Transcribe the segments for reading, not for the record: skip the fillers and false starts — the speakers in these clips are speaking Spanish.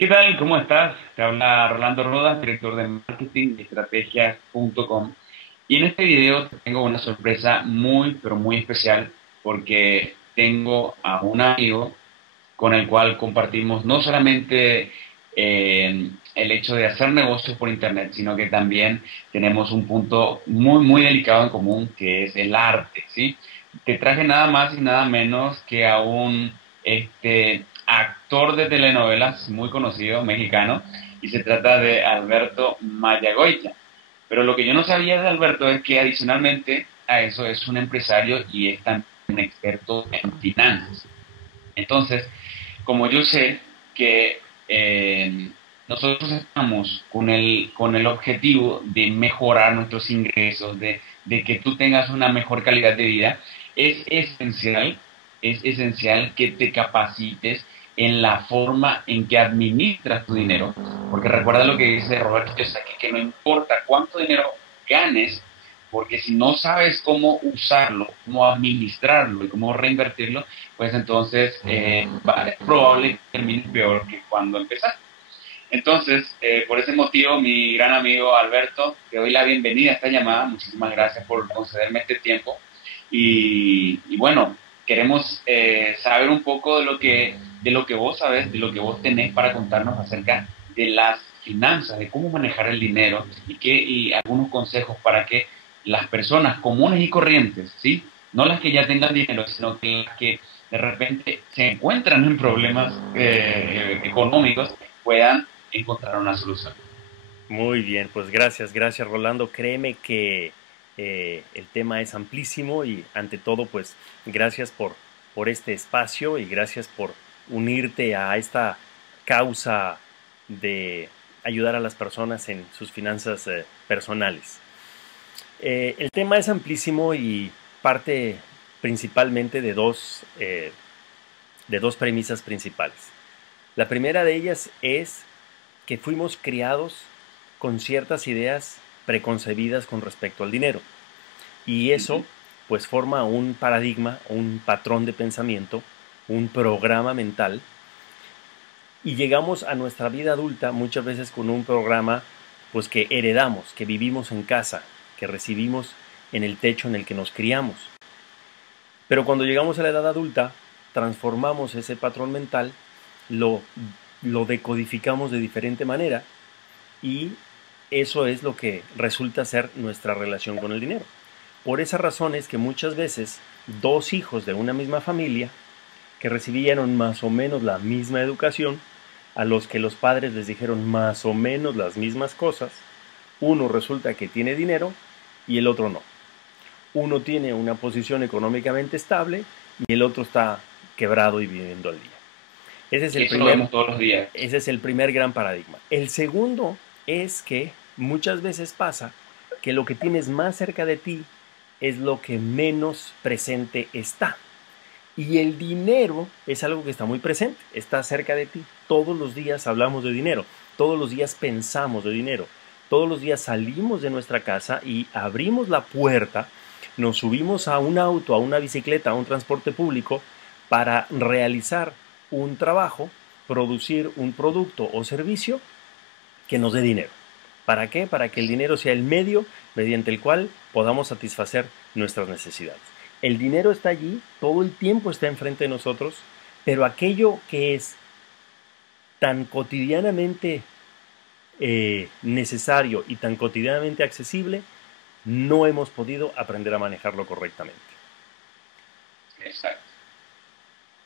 ¿Qué tal? ¿Cómo estás? Te habla Rolando Rodas, director de marketing y estrategias.com. Y en este video te tengo una sorpresa muy, pero muy especial porque tengo a un amigo con el cual compartimos no solamente el hecho de hacer negocios por Internet, sino que también tenemos un punto muy, muy delicado en común, que es el arte, ¿sí? Te traje nada más y nada menos que a un actor de telenovelas muy conocido, mexicano, y se trata de Alberto Mayagoitia. Pero lo que yo no sabía de Alberto es que adicionalmente a eso es un empresario y es también un experto en finanzas. Entonces, como yo sé que nosotros estamos con el objetivo de mejorar nuestros ingresos, de que tú tengas una mejor calidad de vida, es esencial que te capacites en la forma en que administras tu dinero, porque recuerda lo que dice Robert Kiyosaki, que no importa cuánto dinero ganes, porque si no sabes cómo usarlo, cómo administrarlo y cómo reinvertirlo, pues entonces es probable que termine peor que cuando empezaste. Entonces, por ese motivo, mi gran amigo Alberto, te doy la bienvenida a esta llamada. Muchísimas gracias por concederme este tiempo. Y bueno, queremos saber un poco de lo que vos sabes, de lo que vos tenés para contarnos acerca de las finanzas, de cómo manejar el dinero y algunos consejos para que las personas comunes y corrientes, ¿sí? No las que ya tengan dinero, sino que las que de repente se encuentran en problemas económicos puedan encontrar una solución. Muy bien, pues gracias Rolando. Créeme que el tema es amplísimo y ante todo, pues gracias por este espacio y gracias por unirte a esta causa de ayudar a las personas en sus finanzas personales. El tema es amplísimo y parte principalmente de dos premisas principales. La primera de ellas es que fuimos criados con ciertas ideas preconcebidas con respecto al dinero. Y eso pues forma un paradigma, un patrón de pensamiento, un programa mental. Y llegamos a nuestra vida adulta muchas veces con un programa pues que heredamos, que vivimos en casa, que recibimos en el techo en el que nos criamos. Pero cuando llegamos a la edad adulta, transformamos ese patrón mental, lo, lo decodificamos de diferente manera y eso es lo que resulta ser nuestra relación con el dinero. Por esa razón es que muchas veces dos hijos de una misma familia que recibieron más o menos la misma educación, a los que los padres les dijeron más o menos las mismas cosas, uno resulta que tiene dinero y el otro no. Uno tiene una posición económicamente estable y el otro está quebrado y viviendo al día. Ese es Y el eso lo primer, vemos todos los días. ese es el primer gran paradigma. El segundo es que muchas veces pasa que lo que tienes más cerca de ti es lo que menos presente está. Y el dinero es algo que está muy presente, está cerca de ti. Todos los días hablamos de dinero, todos los días pensamos de dinero, todos los días salimos de nuestra casa y abrimos la puerta, nos subimos a un auto, a una bicicleta, a un transporte público para realizar un trabajo, producir un producto o servicio que nos dé dinero. ¿Para qué? Para que el dinero sea el medio mediante el cual podamos satisfacer nuestras necesidades. El dinero está allí, todo el tiempo está enfrente de nosotros, pero aquello que es tan cotidianamente necesario y tan cotidianamente accesible, no hemos podido aprender a manejarlo correctamente. Exacto.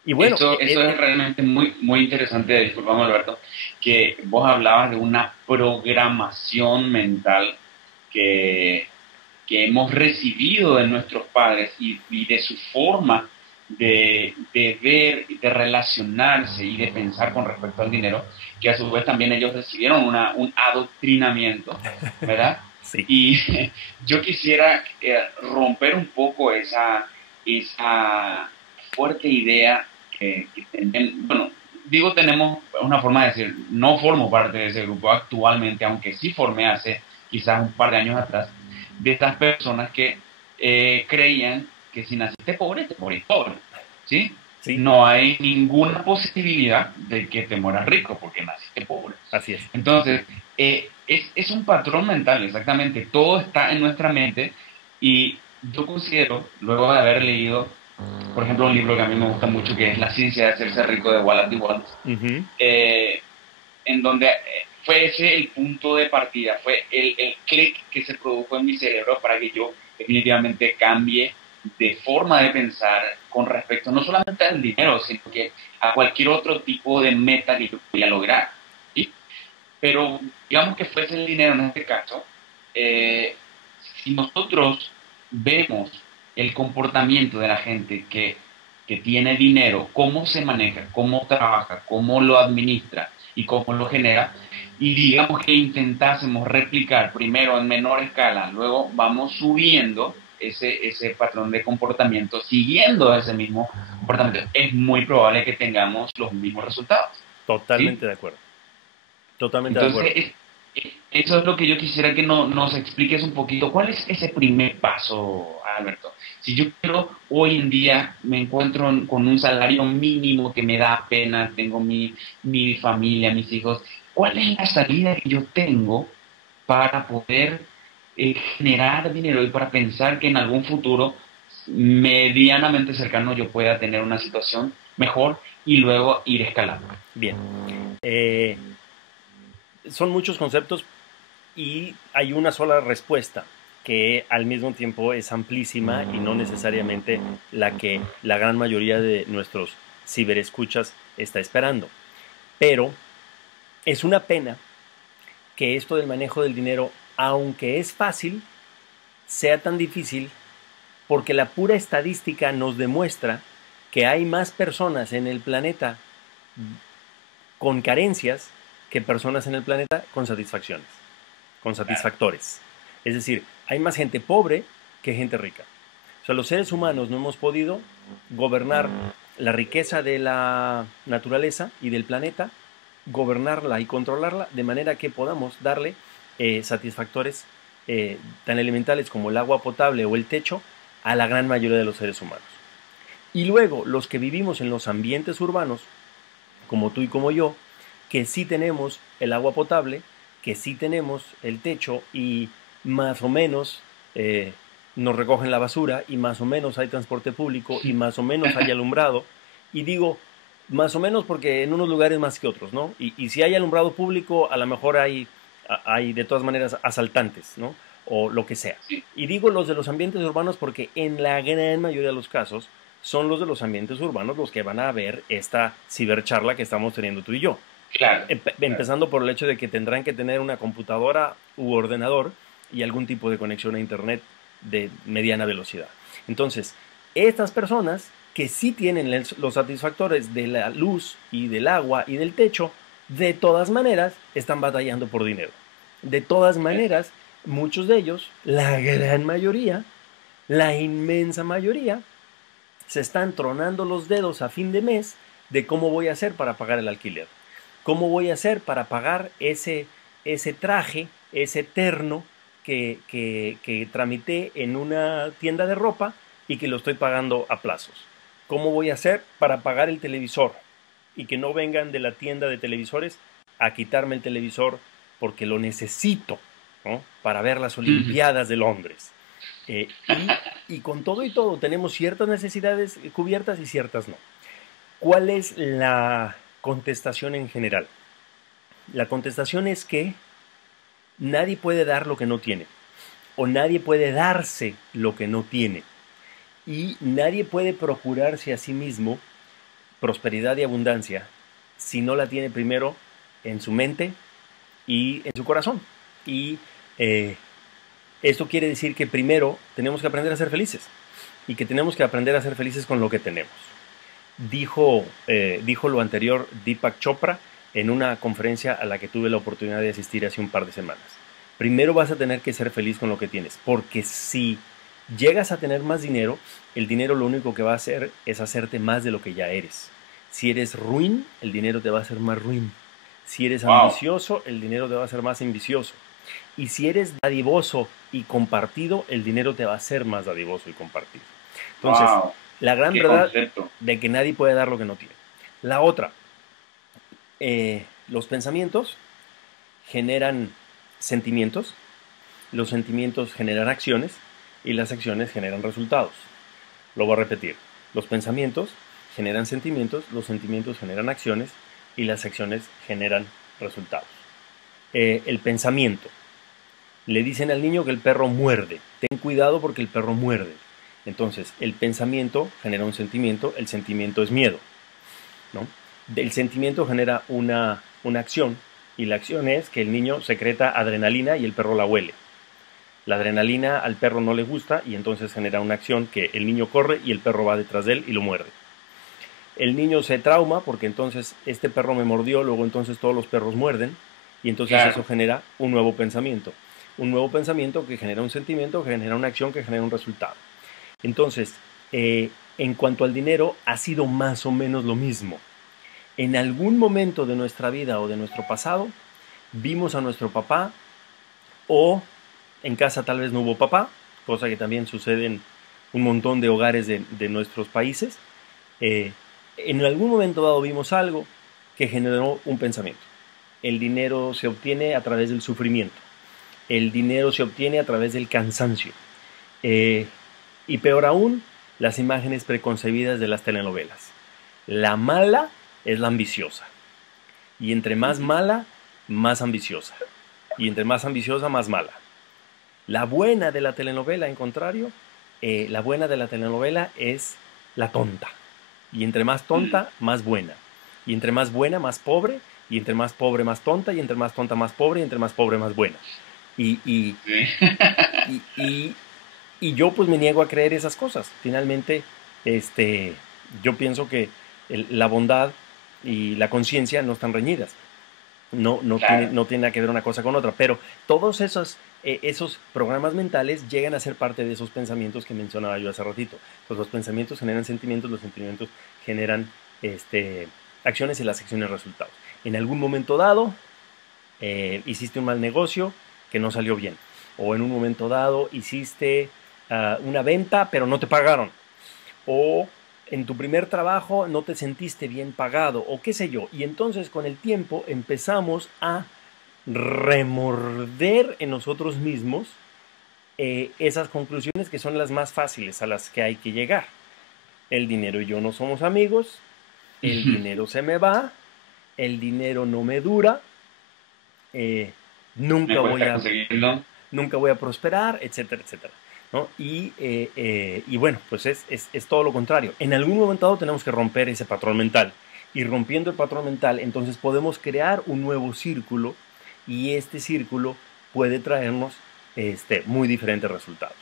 Y bueno, Eso es realmente muy, muy interesante, disculpame Alberto, que vos hablabas de una programación mental que, que hemos recibido de nuestros padres y de su forma de ver, de relacionarse y de pensar con respecto al dinero, que a su vez también ellos recibieron un adoctrinamiento, ¿verdad? sí, Y yo quisiera romper un poco esa fuerte idea bueno, digo tenemos una forma de decir, no formo parte de ese grupo actualmente, aunque sí formé hace quizás un par de años atrás, de estas personas que creían que si naciste pobre, te morís pobre, ¿sí? Sí, no hay ninguna posibilidad de que te mueras rico porque naciste pobre. así es. Entonces, es un patrón mental, exactamente. Todo está en nuestra mente y yo considero, luego de haber leído, por ejemplo, un libro que a mí me gusta mucho, que es La ciencia de hacerse rico de Wallace D. Wattles, Ujú. eh, en donde fue ese el punto de partida, fue el clic que se produjo en mi cerebro para que yo definitivamente cambie de forma de pensar con respecto no solamente al dinero, sino que a cualquier otro tipo de meta que yo quería lograr. ¿Sí? Pero digamos que fuese el dinero en este caso, eh, si nosotros vemos el comportamiento de la gente que tiene dinero, cómo se maneja, cómo trabaja, cómo lo administra y cómo lo genera, y digamos que intentásemos replicar primero en menor escala, luego vamos subiendo ese patrón de comportamiento, siguiendo ese mismo comportamiento, es muy probable que tengamos los mismos resultados. ¿Sí? Totalmente de acuerdo. Totalmente de Entonces, acuerdo. eso es lo que yo quisiera que nos expliques un poquito. ¿Cuál es ese primer paso, Alberto? Si yo quiero, hoy en día me encuentro con un salario mínimo que me da pena, tengo mi familia, mis hijos, ¿cuál es la salida que yo tengo para poder generar dinero y para pensar que en algún futuro medianamente cercano yo pueda tener una situación mejor y luego ir escalando? Bien. Eh, Son muchos conceptos y hay una sola respuesta que al mismo tiempo es amplísima y no necesariamente la que la gran mayoría de nuestros ciberescuchas está esperando. Pero es una pena que esto del manejo del dinero, aunque es fácil, sea tan difícil porque la pura estadística nos demuestra que hay más personas en el planeta con carencias que personas en el planeta con satisfacciones, con satisfactores. Es decir, hay más gente pobre que gente rica. O sea, los seres humanos no hemos podido gobernar la riqueza de la naturaleza y del planeta, gobernarla y controlarla de manera que podamos darle satisfactores tan elementales como el agua potable o el techo a la gran mayoría de los seres humanos. Y luego, los que vivimos en los ambientes urbanos, como tú y como yo, que sí tenemos el agua potable, que sí tenemos el techo y más o menos nos recogen la basura y más o menos hay transporte público y más o menos hay alumbrado. Y digo más o menos porque en unos lugares más que otros, ¿no? Y si hay alumbrado público, a lo mejor hay de todas maneras asaltantes, ¿no? O lo que sea. Sí, Y digo los de los ambientes urbanos porque en la gran mayoría de los casos son los de los ambientes urbanos los que van a ver esta cibercharla que estamos teniendo tú y yo. claro, claro. Empezando por el hecho de que tendrán que tener una computadora u ordenador y algún tipo de conexión a internet de mediana velocidad. Entonces, estas personas que sí tienen los satisfactores de la luz y del agua y del techo, de todas maneras están batallando por dinero. De todas maneras, muchos de ellos, la gran mayoría, la inmensa mayoría, se están tronando los dedos a fin de mes de cómo voy a hacer para pagar el alquiler. ¿Cómo voy a hacer para pagar ese traje, ese terno que tramité en una tienda de ropa y que lo estoy pagando a plazos? ¿Cómo voy a hacer para pagar el televisor y que no vengan de la tienda de televisores a quitarme el televisor porque lo necesito, ¿no? Para ver las Olimpiadas de Londres? Y con todo y todo tenemos ciertas necesidades cubiertas y ciertas no. ¿Cuál es la contestación en general? La contestación es que nadie puede dar lo que no tiene, o nadie puede darse lo que no tiene, y nadie puede procurarse a sí mismo prosperidad y abundancia si no la tiene primero en su mente y en su corazón. Y esto quiere decir que primero tenemos que aprender a ser felices y que tenemos que aprender a ser felices con lo que tenemos. Dijo lo anterior Deepak Chopra en una conferencia a la que tuve la oportunidad de asistir hace un par de semanas. Primero vas a tener que ser feliz con lo que tienes, porque si llegas a tener más dinero, el dinero lo único que va a hacer es hacerte más de lo que ya eres. Si eres ruin, el dinero te va a hacer más ruin. Si eres Wow, ambicioso, el dinero te va a hacer más ambicioso. Y si eres dadivoso y compartido, el dinero te va a hacer más dadivoso y compartido. Entonces, wow. La gran qué verdad concepto. de que nadie puede dar lo que no tiene. La otra, los pensamientos generan sentimientos, los sentimientos generan acciones y las acciones generan resultados. Lo voy a repetir. Los pensamientos generan sentimientos, los sentimientos generan acciones y las acciones generan resultados. El pensamiento. Le dicen al niño que el perro muerde. Ten cuidado porque el perro muerde. Entonces, el pensamiento genera un sentimiento, el sentimiento es miedo, ¿no? El sentimiento genera una acción y la acción es que el niño secreta adrenalina y el perro la huele. La adrenalina al perro no le gusta y entonces genera una acción que el niño corre y el perro va detrás de él y lo muerde. El niño se trauma porque entonces este perro me mordió, luego entonces todos los perros muerden y entonces Claro. eso genera un nuevo pensamiento. Un nuevo pensamiento que genera un sentimiento, que genera una acción, que genera un resultado. Entonces, en cuanto al dinero, ha sido más o menos lo mismo. En algún momento de nuestra vida o de nuestro pasado, vimos a nuestro papá o en casa tal vez no hubo papá, cosa que también sucede en un montón de hogares de nuestros países. En algún momento dado vimos algo que generó un pensamiento. El dinero se obtiene a través del sufrimiento. El dinero se obtiene a través del cansancio. Y peor aún, las imágenes preconcebidas de las telenovelas. La mala es la ambiciosa. Y entre más mala, más ambiciosa. Y entre más ambiciosa, más mala. La buena de la telenovela, en contrario, la buena de la telenovela es la tonta. Y entre más tonta, más buena. Y entre más buena, más pobre. Y entre más pobre, más tonta. Y entre más tonta, más pobre. Y entre más pobre, más buena. Y, y, Sí. y, y, y yo pues me niego a creer esas cosas. Finalmente, yo pienso que la bondad y la conciencia no están reñidas. Claro. No tiene nada que ver una cosa con otra, pero todos esos programas mentales llegan a ser parte de esos pensamientos que mencionaba yo hace ratito. Pues los pensamientos generan sentimientos, los sentimientos generan acciones y las acciones resultados. En algún momento dado, hiciste un mal negocio que no salió bien. O en un momento dado hiciste una venta pero no te pagaron. O en tu primer trabajo no te sentiste bien pagado o qué sé yo. Y entonces con el tiempo empezamos a remorder en nosotros mismos esas conclusiones que son las más fáciles a las que hay que llegar. El dinero y yo no somos amigos, el dinero se me va, el dinero no me dura, eh, Me nunca, voy cuesta a, conseguirlo. nunca voy a prosperar, etcétera, etcétera. ¿No? Y bueno, pues es todo lo contrario. En algún momento dado tenemos que romper ese patrón mental. Y rompiendo el patrón mental, entonces podemos crear un nuevo círculo y este círculo puede traernos muy diferentes resultados.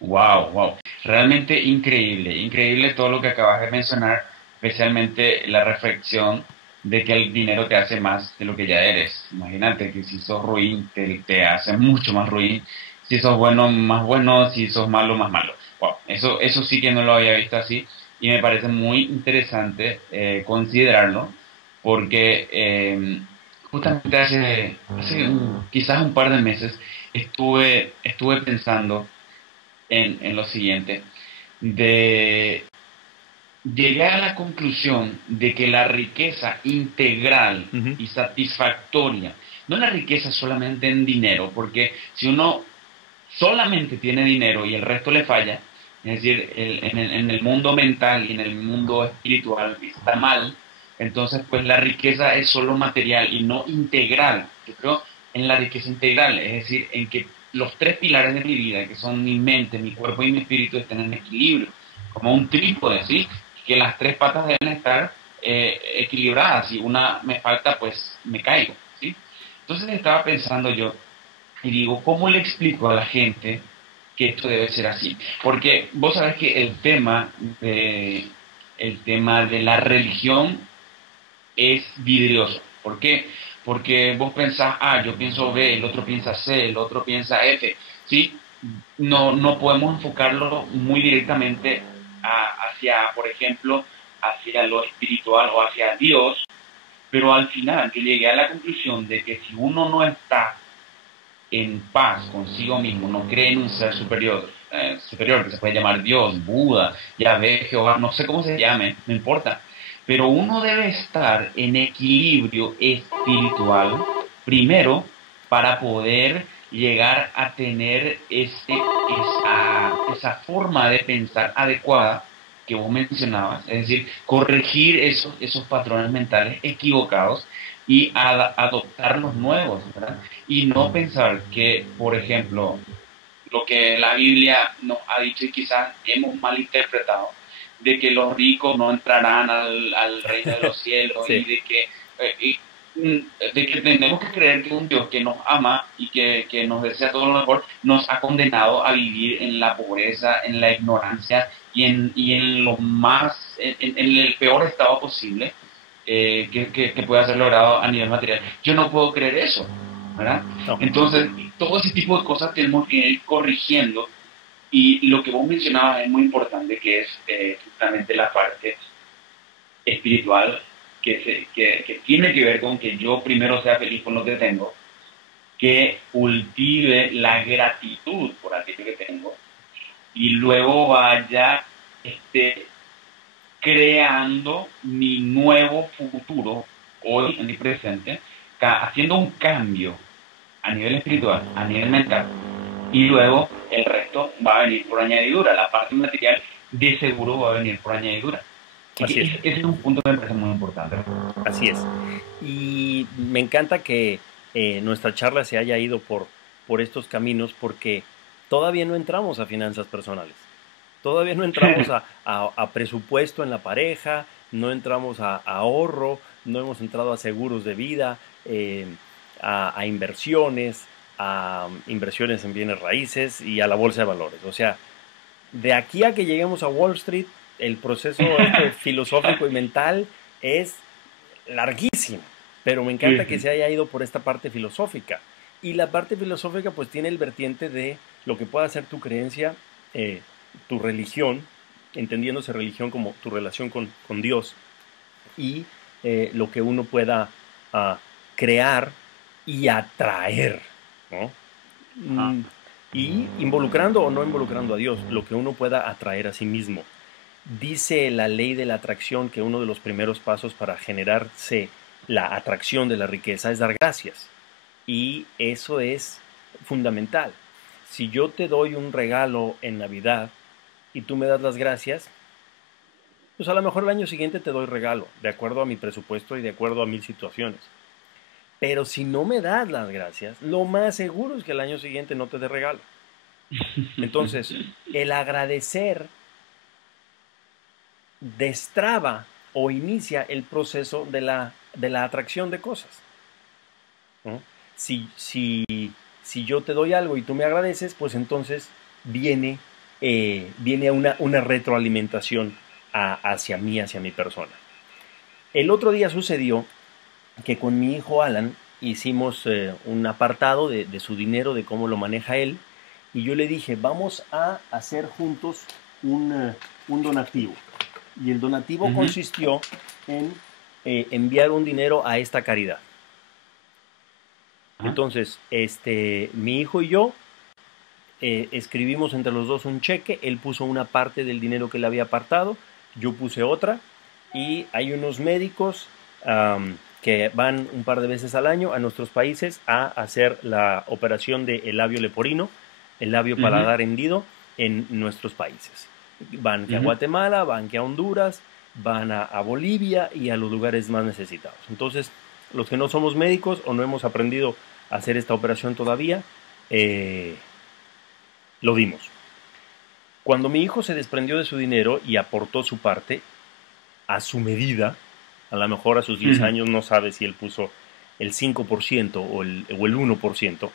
Wow, wow. Realmente increíble, increíble todo lo que acabas de mencionar, especialmente la reflexión de que el dinero te hace más de lo que ya eres. Imagínate que si sos ruin, te hace mucho más ruin. Si sos bueno, más bueno. Si sos malo, más malo. Wow, eso sí que no lo había visto así y me parece muy interesante considerarlo porque justamente quizás un par de meses estuve pensando en lo siguiente, de llegué a la conclusión de que la riqueza integral Uh -huh. y satisfactoria, no la riqueza solamente en dinero, porque si uno solamente tiene dinero y el resto le falla, es decir, en el mundo mental y en el mundo espiritual está mal, entonces pues la riqueza es solo material y no integral. Yo creo en la riqueza integral, es decir, en que los tres pilares de mi vida, que son mi mente, mi cuerpo y mi espíritu, estén en equilibrio, como un trípode, ¿sí? Que las tres patas deben estar equilibradas. Si una me falta, pues me caigo, ¿sí? Entonces estaba pensando yo, y digo, ¿cómo le explico a la gente que esto debe ser así? Porque vos sabés que el tema de la religión es vidrioso. ¿Por qué? Porque vos pensás A, yo pienso B, el otro piensa C, el otro piensa F, ¿sí? No podemos enfocarlo muy directamente hacia, por ejemplo, hacia lo espiritual o hacia Dios, pero al final yo llegué a la conclusión de que si uno no está en paz consigo mismo, no cree en un ser superior, superior, que se puede llamar Dios, Buda, Yahvé, Jehová, no sé cómo se llame, no importa. Pero uno debe estar en equilibrio espiritual primero para poder llegar a tener esa forma de pensar adecuada que vos mencionabas, es decir, corregir esos patrones mentales equivocados y adoptar los nuevos, ¿verdad? Y no pensar que, por ejemplo, lo que la Biblia nos ha dicho y quizás hemos malinterpretado, de que los ricos no entrarán al reino de los cielos y Sí, de que, de que tenemos que creer que un Dios que nos ama y que nos desea todo lo mejor, nos ha condenado a vivir en la pobreza, en la ignorancia y en lo más, en el peor estado posible que pueda ser logrado a nivel material. Yo no puedo creer eso, ¿verdad? no, Entonces, todo ese tipo de cosas tenemos que ir corrigiendo y lo que vos mencionabas es muy importante, que es justamente la parte espiritual que tiene que ver con que yo primero sea feliz con lo que tengo, que cultive la gratitud por aquello que tengo y luego vaya este, creando mi nuevo futuro hoy en mi presente, haciendo un cambio a nivel espiritual, a nivel mental, y luego el resto va a venir por añadidura. La parte material de seguro va a venir por añadidura. Y así es. ese es un punto que me parece muy importante. Así es. Y me encanta que nuestra charla se haya ido por estos caminos porque todavía no entramos a finanzas personales. Todavía no entramos a presupuesto en la pareja, no entramos a ahorro, no hemos entrado a seguros de vida, a inversiones en bienes raíces y a la bolsa de valores. O sea, de aquí a que lleguemos a Wall Street, el proceso este filosófico y mental es larguísimo, pero me Sí, encanta que sí. se haya ido por esta parte filosófica. Y la parte filosófica pues tiene el vertiente de lo que pueda ser tu creencia, tu religión, entendiéndose religión como tu relación con Dios, y lo que uno pueda crear y atraer, ¿no? Ajá. Mm, y involucrando o no involucrando a Dios, lo que uno pueda atraer a sí mismo. Dice la ley de la atracción que uno de los primeros pasos para generarse la atracción de la riqueza es dar gracias. Y eso es fundamental. Si yo te doy un regalo en Navidad y tú me das las gracias, pues a lo mejor el año siguiente te doy regalo, de acuerdo a mi presupuesto y de acuerdo a mil situaciones. Pero si no me das las gracias, lo más seguro es que el año siguiente no te dé regalo. Entonces, el agradecer destraba o inicia el proceso de la atracción de cosas, ¿no? Si, si, si yo te doy algo y tú me agradeces, pues entonces viene una retroalimentación hacia mí, hacia mi persona. El otro día sucedió que con mi hijo Alan hicimos un apartado de su dinero, de cómo lo maneja él, y yo le dije, vamos a hacer juntos un donativo. Y el donativo Ujú. consistió en enviar un dinero a esta caridad. Ajá. Entonces, mi hijo y yo escribimos entre los dos un cheque, él puso una parte del dinero que le había apartado, yo puse otra, y hay unos médicos que van un par de veces al año a nuestros países a hacer la operación del labio leporino, el labio Ujú. paladar hendido en nuestros países. Van que a Ujú. Guatemala, van que a Honduras, van a Bolivia y a los lugares más necesitados. Entonces, los que no somos médicos o no hemos aprendido a hacer esta operación todavía, lo dimos. Cuando mi hijo se desprendió de su dinero y aportó su parte, a su medida, a lo mejor a sus 10 Ujú. años no sabe si él puso el 5% o el 1%,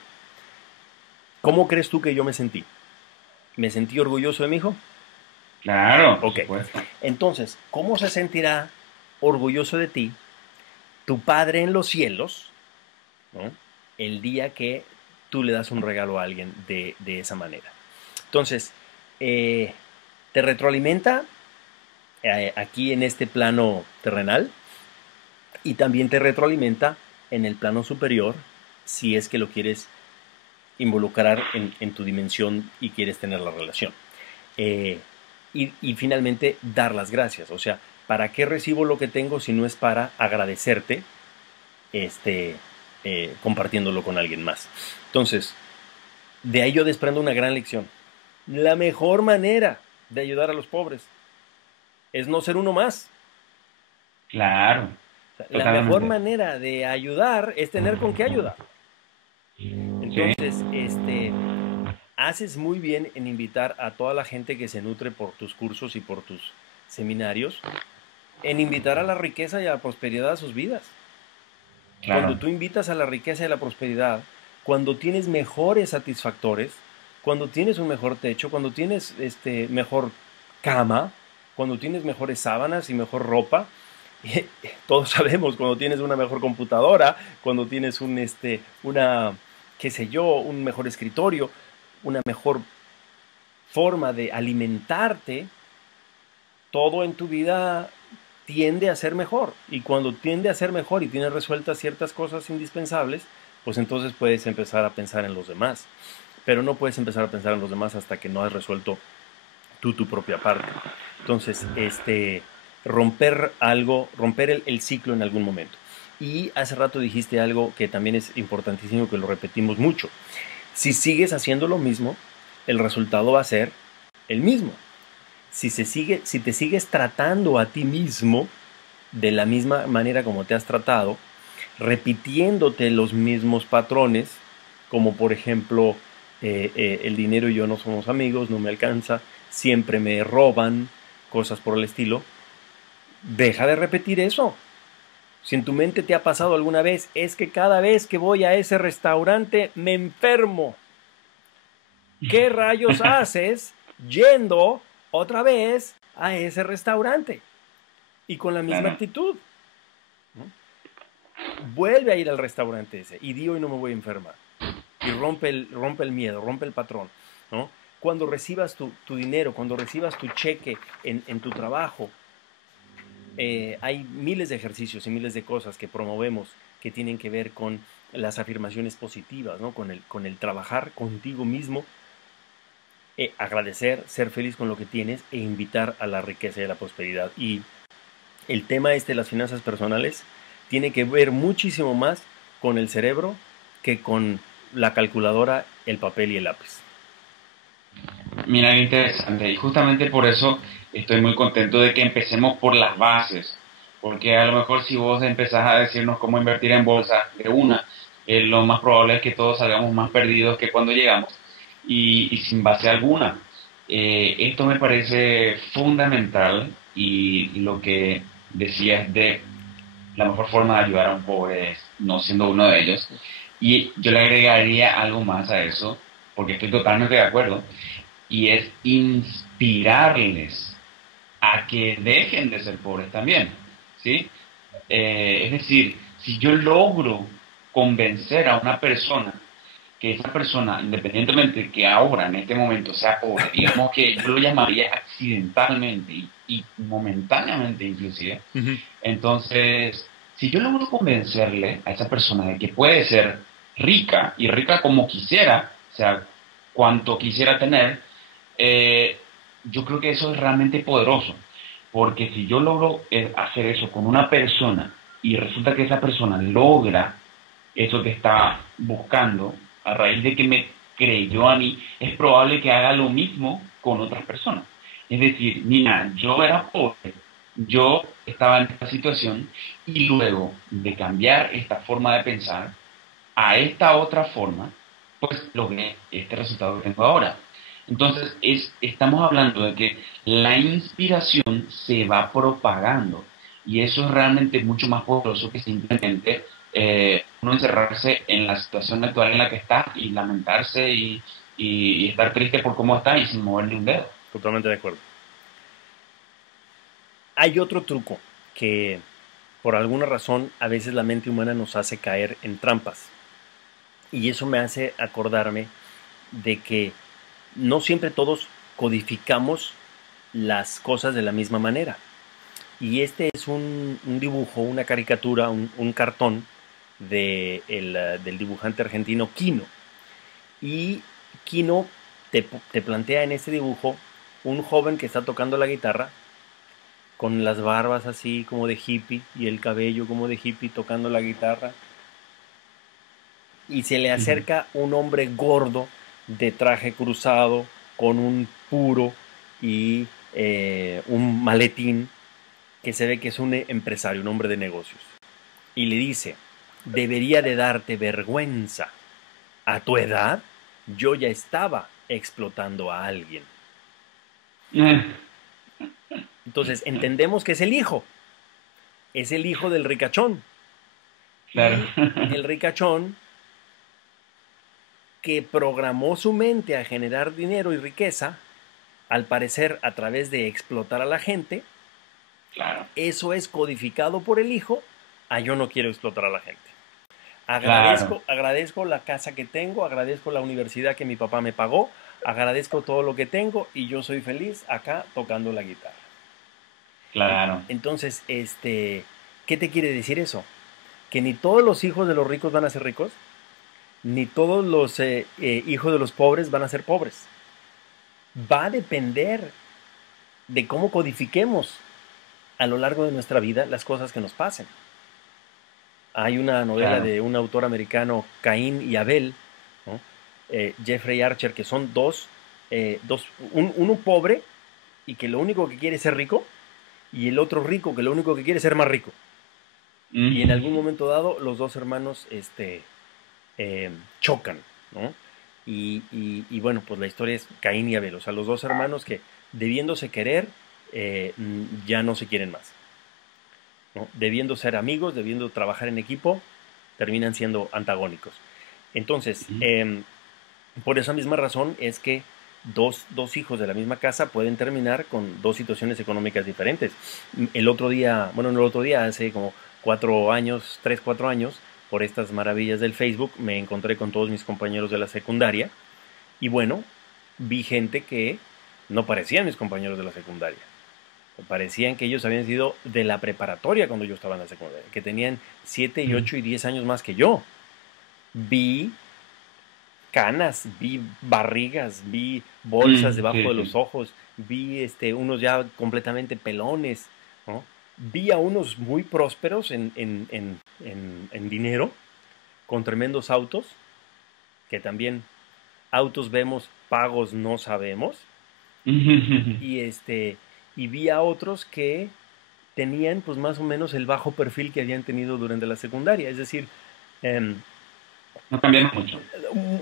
¿cómo crees tú que yo me sentí? ¿Me sentí orgulloso de mi hijo? Claro, por Ok. supuesto. Entonces, ¿cómo se sentirá orgulloso de ti tu padre en los cielos, ¿no? El día que tú le das un regalo a alguien de esa manera? Entonces, eh, te retroalimenta aquí en este plano terrenal y también te retroalimenta en el plano superior si es que lo quieres involucrar en tu dimensión y quieres tener la relación. Y finalmente, dar las gracias. O sea, ¿para qué recibo lo que tengo si no es para agradecerte compartiéndolo con alguien más? Entonces, de ahí yo desprendo una gran lección. La mejor manera de ayudar a los pobres es no ser uno más. Claro, O sea, la mejor totalmente. manera de ayudar es tener con qué ayudar. Sí, Entonces, haces muy bien en invitar a toda la gente que se nutre por tus cursos y por tus seminarios, en invitar a la riqueza y a la prosperidad a sus vidas. Cuando claro. tú invitas a la riqueza y a la prosperidad, cuando tienes mejores satisfactores, cuando tienes un mejor techo, cuando tienes mejor cama, cuando tienes mejores sábanas y mejor ropa, todos sabemos cuando tienes una mejor computadora, cuando tienes qué sé yo, un mejor escritorio, una mejor forma de alimentarte, todo en tu vida tiende a ser mejor. Y cuando tiende a ser mejor y tienes resueltas ciertas cosas indispensables, pues entonces puedes empezar a pensar en los demás. Pero no puedes empezar a pensar en los demás hasta que no has resuelto tú tu propia parte. Entonces, romper algo, romper el ciclo en algún momento. Y hace rato dijiste algo que también es importantísimo, que lo repetimos mucho. Si sigues haciendo lo mismo, el resultado va a ser el mismo. Si te sigues tratando a ti mismo de la misma manera como te has tratado, repitiéndote los mismos patrones, como por ejemplo, el dinero y yo no somos amigos, no me alcanza, siempre me roban, cosas por el estilo, deja de repetir eso. Si en tu mente te ha pasado alguna vez, es que cada vez que voy a ese restaurante me enfermo. ¿Qué rayos haces yendo otra vez a ese restaurante? Y con la misma Claro, actitud, ¿no? Vuelve a ir al restaurante ese y di hoy no me voy a enfermar. Y rompe el miedo, rompe el patrón, ¿no? Cuando recibas tu dinero, cuando recibas tu cheque en tu trabajo, hay miles de ejercicios y miles de cosas que promovemos que tienen que ver con las afirmaciones positivas, ¿no? Con el trabajar contigo mismo, agradecer, ser feliz con lo que tienes e invitar a la riqueza y a la prosperidad. Y el tema de las finanzas personales tiene que ver muchísimo más con el cerebro que con la calculadora, el papel y el lápiz. mira, qué interesante. Y justamente por eso estoy muy contento de que empecemos por las bases. Porque a lo mejor si vos empezás a decirnos cómo invertir en bolsa de una, lo más probable es que todos salgamos más perdidos que cuando llegamos y sin base alguna. Esto me parece fundamental y lo que decías de la mejor forma de ayudar a un pobre es no siendo uno de ellos. Y yo le agregaría algo más a eso, porque estoy totalmente de acuerdo, y es inspirarles a que dejen de ser pobres también, ¿sí? Es decir, si yo logro convencer a una persona que esa persona, independientemente de que ahora, en este momento, sea pobre, digamos que yo lo llamaría accidentalmente y momentáneamente inclusive, Ujú. entonces, si yo logro convencerle a esa persona de que puede ser rica y rica como quisiera, o sea, cuanto quisiera tener, eh, yo creo que eso es realmente poderoso, porque si yo logro hacer eso con una persona y resulta que esa persona logra eso que está buscando a raíz de que me creyó a mí, es probable que haga lo mismo con otras personas. Es decir, mira, yo era pobre, yo estaba en esta situación y luego de cambiar esta forma de pensar a esta otra forma, pues logré este resultado que tengo ahora. Entonces, estamos hablando de que la inspiración se va propagando y eso es realmente mucho más poderoso que simplemente uno encerrarse en la situación actual en la que está y lamentarse y estar triste por cómo está y sin moverle un dedo. Totalmente de acuerdo. Hay otro truco que por alguna razón a veces la mente humana nos hace caer en trampas. Y eso me hace acordarme de que no siempre todos codificamos las cosas de la misma manera. Y este es un dibujo, una caricatura, un cartón del dibujante argentino Quino. Y Kino te plantea en este dibujo un joven que está tocando la guitarra con las barbas así como de hippie y el cabello como de hippie tocando la guitarra. Y se le acerca un hombre gordo de traje cruzado con un puro y un maletín que se ve que es un empresario, un hombre de negocios. Y le dice, debería de darte vergüenza. A tu edad, yo ya estaba explotando a alguien. Entonces, entendemos que es el hijo del ricachón. Claro. Y el ricachón que programó su mente a generar dinero y riqueza, al parecer a través de explotar a la gente, Claro. eso es codificado por el hijo, yo no quiero explotar a la gente. Claro. Agradezco la casa que tengo, agradezco la universidad que mi papá me pagó, agradezco todo lo que tengo y yo soy feliz acá tocando la guitarra. Claro. Entonces, ¿qué te quiere decir eso? Que ni todos los hijos de los ricos van a ser ricos, ni todos los hijos de los pobres van a ser pobres. Va a depender de cómo codifiquemos a lo largo de nuestra vida las cosas que nos pasen. Hay una novela Claro. de un autor americano, Caín y Abel, ¿no? Jeffrey Archer, que son uno pobre y que lo único que quiere es ser rico, y el otro rico que lo único que quiere es ser más rico. Y en algún momento dado los dos hermanos chocan, ¿no? Y bueno, pues la historia es Caín y Abel, o sea, los dos hermanos que debiéndose querer, ya no se quieren más, ¿no? Debiendo ser amigos, debiendo trabajar en equipo, terminan siendo antagónicos. Entonces, por esa misma razón es que dos hijos de la misma casa pueden terminar con dos situaciones económicas diferentes. Hace como 4 años, 3, 4 años, por estas maravillas del Facebook, me encontré con todos mis compañeros de la secundaria y bueno, vi gente que no parecían mis compañeros de la secundaria. Parecían que ellos habían sido de la preparatoria cuando yo estaba en la secundaria, que tenían 7 y 8 y 10 años más que yo. Vi canas, vi barrigas, vi bolsas debajo de los ojos, vi unos ya completamente pelones, ¿no? Vi a unos muy prósperos en dinero, con tremendos autos, que también autos vemos, pagos no sabemos, y vi a otros que tenían pues más o menos el bajo perfil que habían tenido durante la secundaria, es decir, no cambiaron mucho.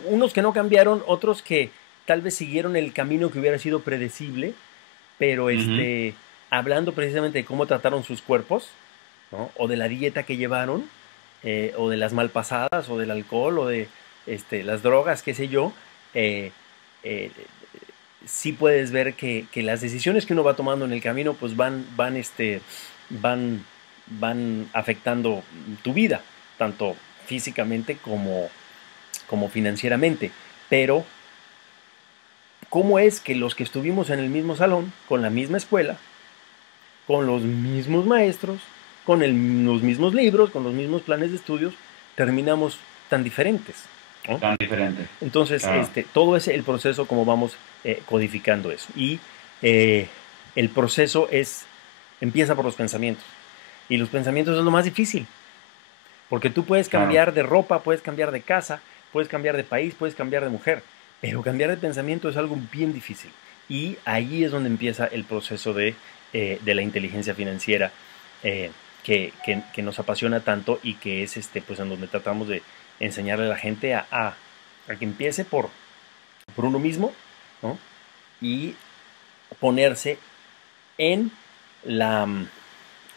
Unos que no cambiaron, otros que tal vez siguieron el camino que hubiera sido predecible, pero hablando precisamente de cómo trataron sus cuerpos, ¿no? O de la dieta que llevaron, o de las malpasadas, o del alcohol, o de las drogas, qué sé yo, sí puedes ver que las decisiones que uno va tomando en el camino pues van afectando tu vida, tanto físicamente como financieramente. Pero, ¿cómo es que los que estuvimos en el mismo salón, con la misma escuela, con los mismos maestros, con los mismos libros, con los mismos planes de estudios, terminamos tan diferentes, ¿no? Tan diferentes. Entonces, Claro. todo es el proceso como vamos codificando eso. Y el proceso empieza por los pensamientos. Y los pensamientos es lo más difícil. Porque tú puedes cambiar de ropa, puedes cambiar de casa, puedes cambiar de país, puedes cambiar de mujer. Pero cambiar de pensamiento es algo bien difícil. Y ahí es donde empieza el proceso de la inteligencia financiera que nos apasiona tanto y que es pues en donde tratamos de enseñarle a la gente a que empiece por uno mismo, ¿no? Y ponerse en la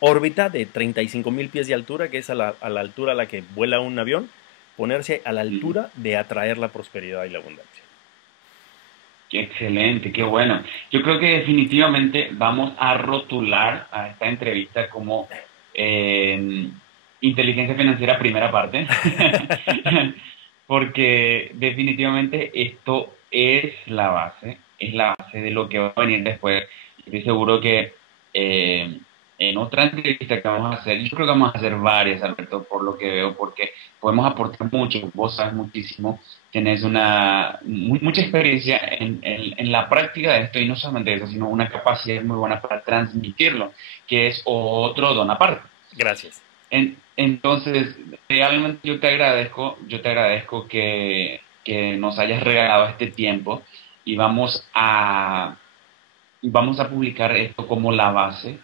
órbita de 35,000 pies de altura, que es a la altura a la que vuela un avión, ponerse a la altura de atraer la prosperidad y la abundancia. Qué excelente, qué bueno. Yo creo que definitivamente vamos a rotular a esta entrevista como inteligencia financiera primera parte, porque definitivamente esto es la base de lo que va a venir después. Estoy seguro que en otra entrevista que vamos a hacer, yo creo que vamos a hacer varias, Alberto, por lo que veo, porque podemos aportar mucho, vos sabes muchísimo, tenés mucha experiencia en la práctica de esto y no solamente eso, sino una capacidad muy buena para transmitirlo, que es otro don aparte. Gracias. Entonces, realmente yo te agradezco que nos hayas regalado este tiempo y vamos a publicar esto como la base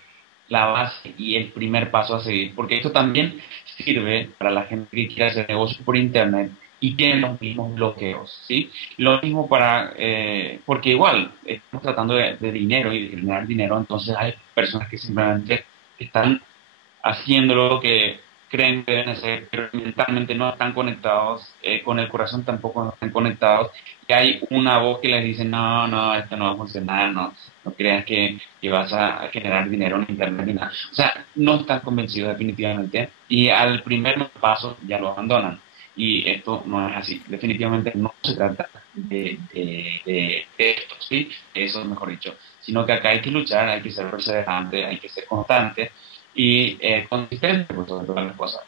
y el primer paso a seguir, porque esto también sirve para la gente que quiere hacer negocios por internet y tiene los mismos bloqueos, ¿sí? Lo mismo porque igual estamos tratando de dinero y de generar dinero, entonces hay personas que simplemente están haciendo lo que creen que deben hacer, pero mentalmente no están conectados, con el corazón tampoco no están conectados, y hay una voz que les dice, no, no, esto no va a funcionar, no, no creas que vas a generar dinero en internet ni nada. O sea, no están convencidos definitivamente, y al primer paso ya lo abandonan. Y esto no es así. Definitivamente no se trata de esto, ¿sí? Eso es mejor dicho. Sino que acá hay que luchar, hay que ser perseverante, hay que ser constante y consistente por sobre todas las cosas.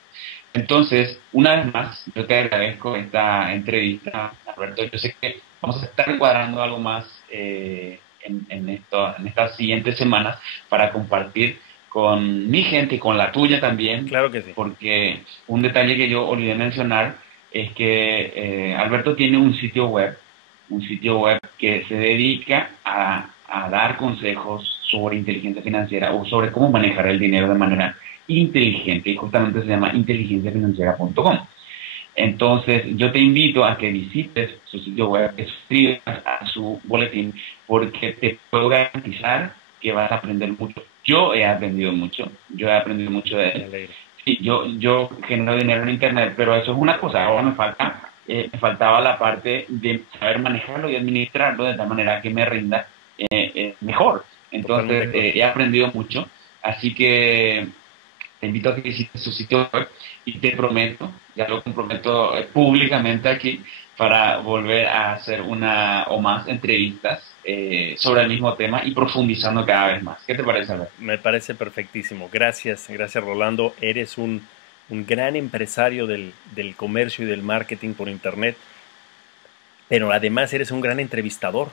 Entonces, una vez más, yo te agradezco esta entrevista, Alberto. Yo sé que vamos a estar cuadrando algo más en estas siguientes semanas para compartir con mi gente y con la tuya también, Claro que sí. porque un detalle que yo olvidé mencionar es que Alberto tiene un sitio web que se dedica a dar consejos sobre inteligencia financiera o sobre cómo manejar el dinero de manera inteligente, y justamente se llama inteligenciafinanciera.com. Entonces, yo te invito a que visites su sitio web, que suscribas a su boletín, porque te puedo garantizar que vas a aprender mucho. Yo he aprendido mucho de Me él. alegro. Sí, yo genero dinero en internet, pero eso es una cosa. Ahora me faltaba la parte de saber manejarlo y administrarlo de tal manera que me rinda mejor. Totalmente de Entonces, acuerdo. he aprendido mucho, así que te invito a que visites su sitio web y te prometo, ya lo comprometo públicamente aquí, para volver a hacer una o más entrevistas sobre el mismo tema y profundizando cada vez más. ¿Qué te parece, Albert? Me parece perfectísimo. Gracias, gracias Rolando. Eres un gran empresario del comercio y del marketing por internet, pero además eres un gran entrevistador.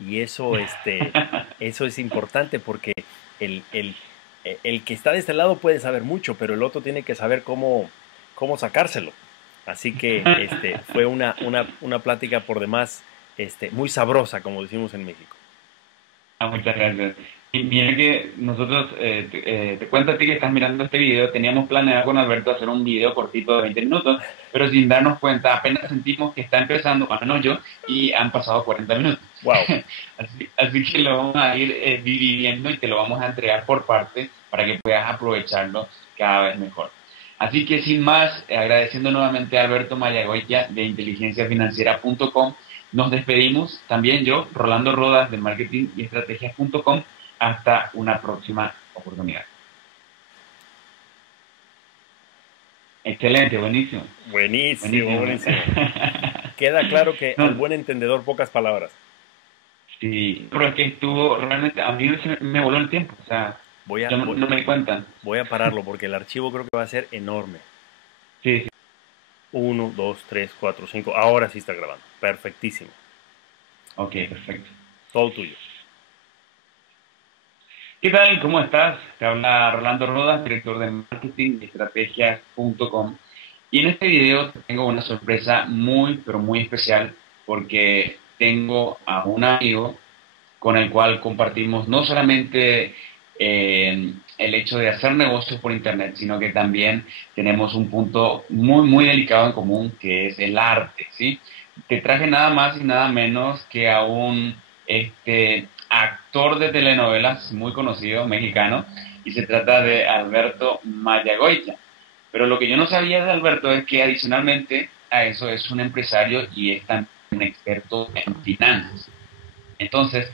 Y eso es importante porque el, el, el que está de este lado puede saber mucho, pero el otro tiene que saber cómo sacárselo. Así que fue una plática por demás muy sabrosa, como decimos en México. Muchas gracias. Y mira que nosotros, te cuento a ti que estás mirando este video, teníamos planeado con Alberto hacer un video cortito de 20 minutos, pero sin darnos cuenta, apenas sentimos que está empezando, al menos yo, y han pasado 40 minutos. Wow. Así que lo vamos a ir dividiendo y te lo vamos a entregar por parte para que puedas aprovecharlo cada vez mejor. Así que sin más, agradeciendo nuevamente a Alberto Mayagoitia de inteligenciafinanciera.com, nos despedimos, también yo, Rolando Rodas de Marketing y Estrategias.com. Hasta una próxima oportunidad. Excelente, buenísimo. Buenísimo, Buenísimo. buenísimo. Queda claro que al No, buen entendedor pocas palabras. sí, pero es que estuvo realmente, a mí me voló el tiempo, o sea, Voy a, yo voy, no me di cuenta. voy a pararlo porque el archivo creo que va a ser enorme. Sí, sí. 1, 2, 3, 4, 5. Ahora sí está grabando. Perfectísimo. Ok, perfecto. Todo tuyo. ¿Qué tal? ¿Cómo estás? Te habla Rolando Rodas, director de Marketing y Estrategias.com. Y en este video te tengo una sorpresa muy, pero muy especial, porque tengo a un amigo con el cual compartimos no solamente el hecho de hacer negocios por Internet, sino que también tenemos un punto muy, muy delicado en común, que es el arte, ¿sí? Te traje nada más y nada menos que a un actor de telenovelas muy conocido, mexicano, y se trata de Alberto Mayagoitia. Pero lo que yo no sabía de Alberto es que adicionalmente a eso es un empresario y es también un experto en finanzas. Entonces,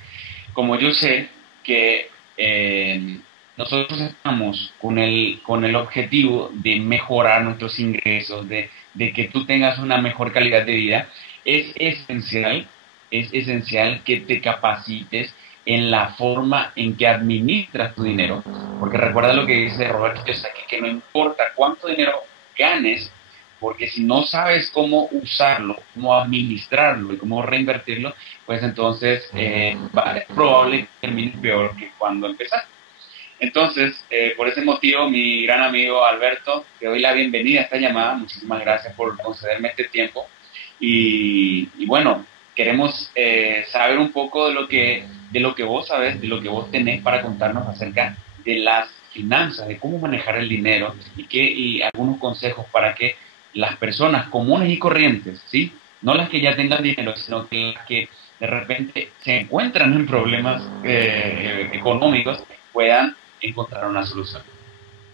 como yo sé que nosotros estamos con el objetivo de mejorar nuestros ingresos, de que tú tengas una mejor calidad de vida, es esencial, es esencial que te capacites en la forma en que administras tu dinero, porque recuerda lo que dice Roberto Kiyosaki, que no importa cuánto dinero ganes, porque si no sabes cómo usarlo, cómo administrarlo y cómo reinvertirlo, pues entonces es probable que termines peor que cuando empezaste. Entonces, por ese motivo, mi gran amigo Alberto, te doy la bienvenida a esta llamada. Muchísimas gracias por concederme este tiempo. Y bueno, queremos saber un poco de lo que vos sabes, de lo que vos tenés para contarnos acerca de las finanzas, de cómo manejar el dinero y algunos consejos para que las personas comunes y corrientes, ¿sí? No las que ya tengan dinero, sino que las que de repente se encuentran en problemas económicos puedan encontrar una solución.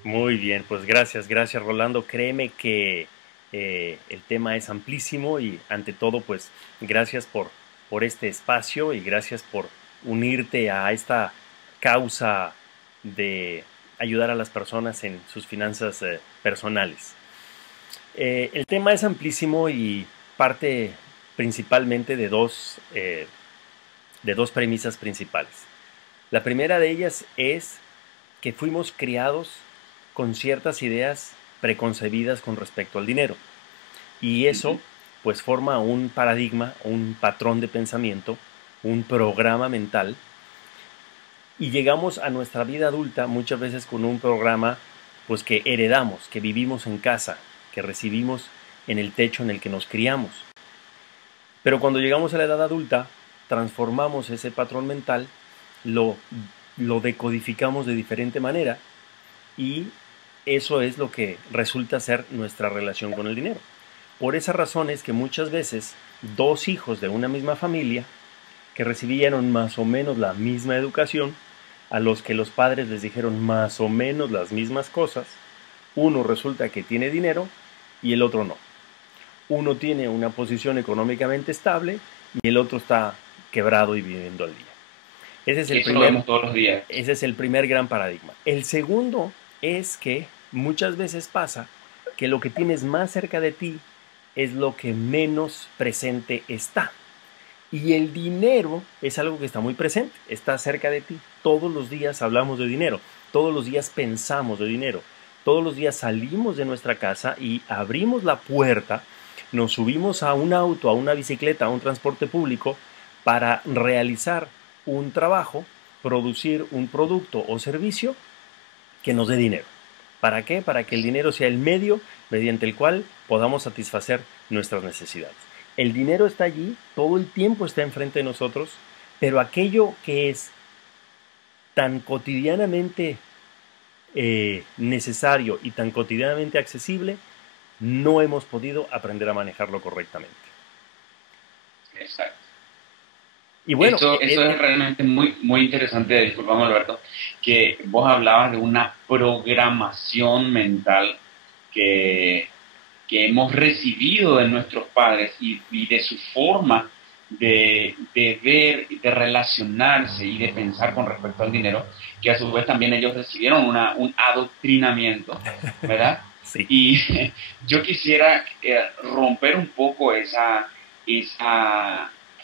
Muy bien, pues gracias, gracias Rolando. Créeme que el tema es amplísimo y ante todo, pues gracias por este espacio y gracias por unirte a esta causa de ayudar a las personas en sus finanzas personales. El tema es amplísimo y parte principalmente de dos premisas principales. La primera de ellas es que fuimos criados con ciertas ideas preconcebidas con respecto al dinero. Y eso pues forma un paradigma, un patrón de pensamiento, un programa mental. Y llegamos a nuestra vida adulta muchas veces con un programa pues que heredamos, que vivimos en casa, que recibimos en el techo en el que nos criamos. Pero cuando llegamos a la edad adulta, transformamos ese patrón mental, lo decodificamos de diferente manera y eso es lo que resulta ser nuestra relación con el dinero. Por esa razón es que muchas veces dos hijos de una misma familia que recibieron más o menos la misma educación, a los que los padres les dijeron más o menos las mismas cosas, uno resulta que tiene dinero y el otro no. Uno tiene una posición económicamente estable y el otro está quebrado y viviendo al día. Eso lo vemos todos los días. Ese es el primer gran paradigma. El segundo es que muchas veces pasa que lo que tienes más cerca de ti es lo que menos presente está. Y el dinero es algo que está muy presente, está cerca de ti. Todos los días hablamos de dinero, todos los días pensamos de dinero, todos los días salimos de nuestra casa y abrimos la puerta, nos subimos a un auto, a una bicicleta, a un transporte público para realizar un trabajo, producir un producto o servicio que nos dé dinero. ¿Para qué? Para que el dinero sea el medio mediante el cual podamos satisfacer nuestras necesidades. El dinero está allí, todo el tiempo está enfrente de nosotros, pero aquello que es tan cotidianamente necesario y tan cotidianamente accesible, no hemos podido aprender a manejarlo correctamente. Exacto. Y bueno, eso es realmente muy, muy interesante, disculpame Alberto, que vos hablabas de una programación mental que, que hemos recibido de nuestros padres y de su forma de ver, de relacionarse y de pensar con respecto al dinero, que a su vez también ellos recibieron un adoctrinamiento, ¿verdad? sí. Y yo quisiera romper un poco esa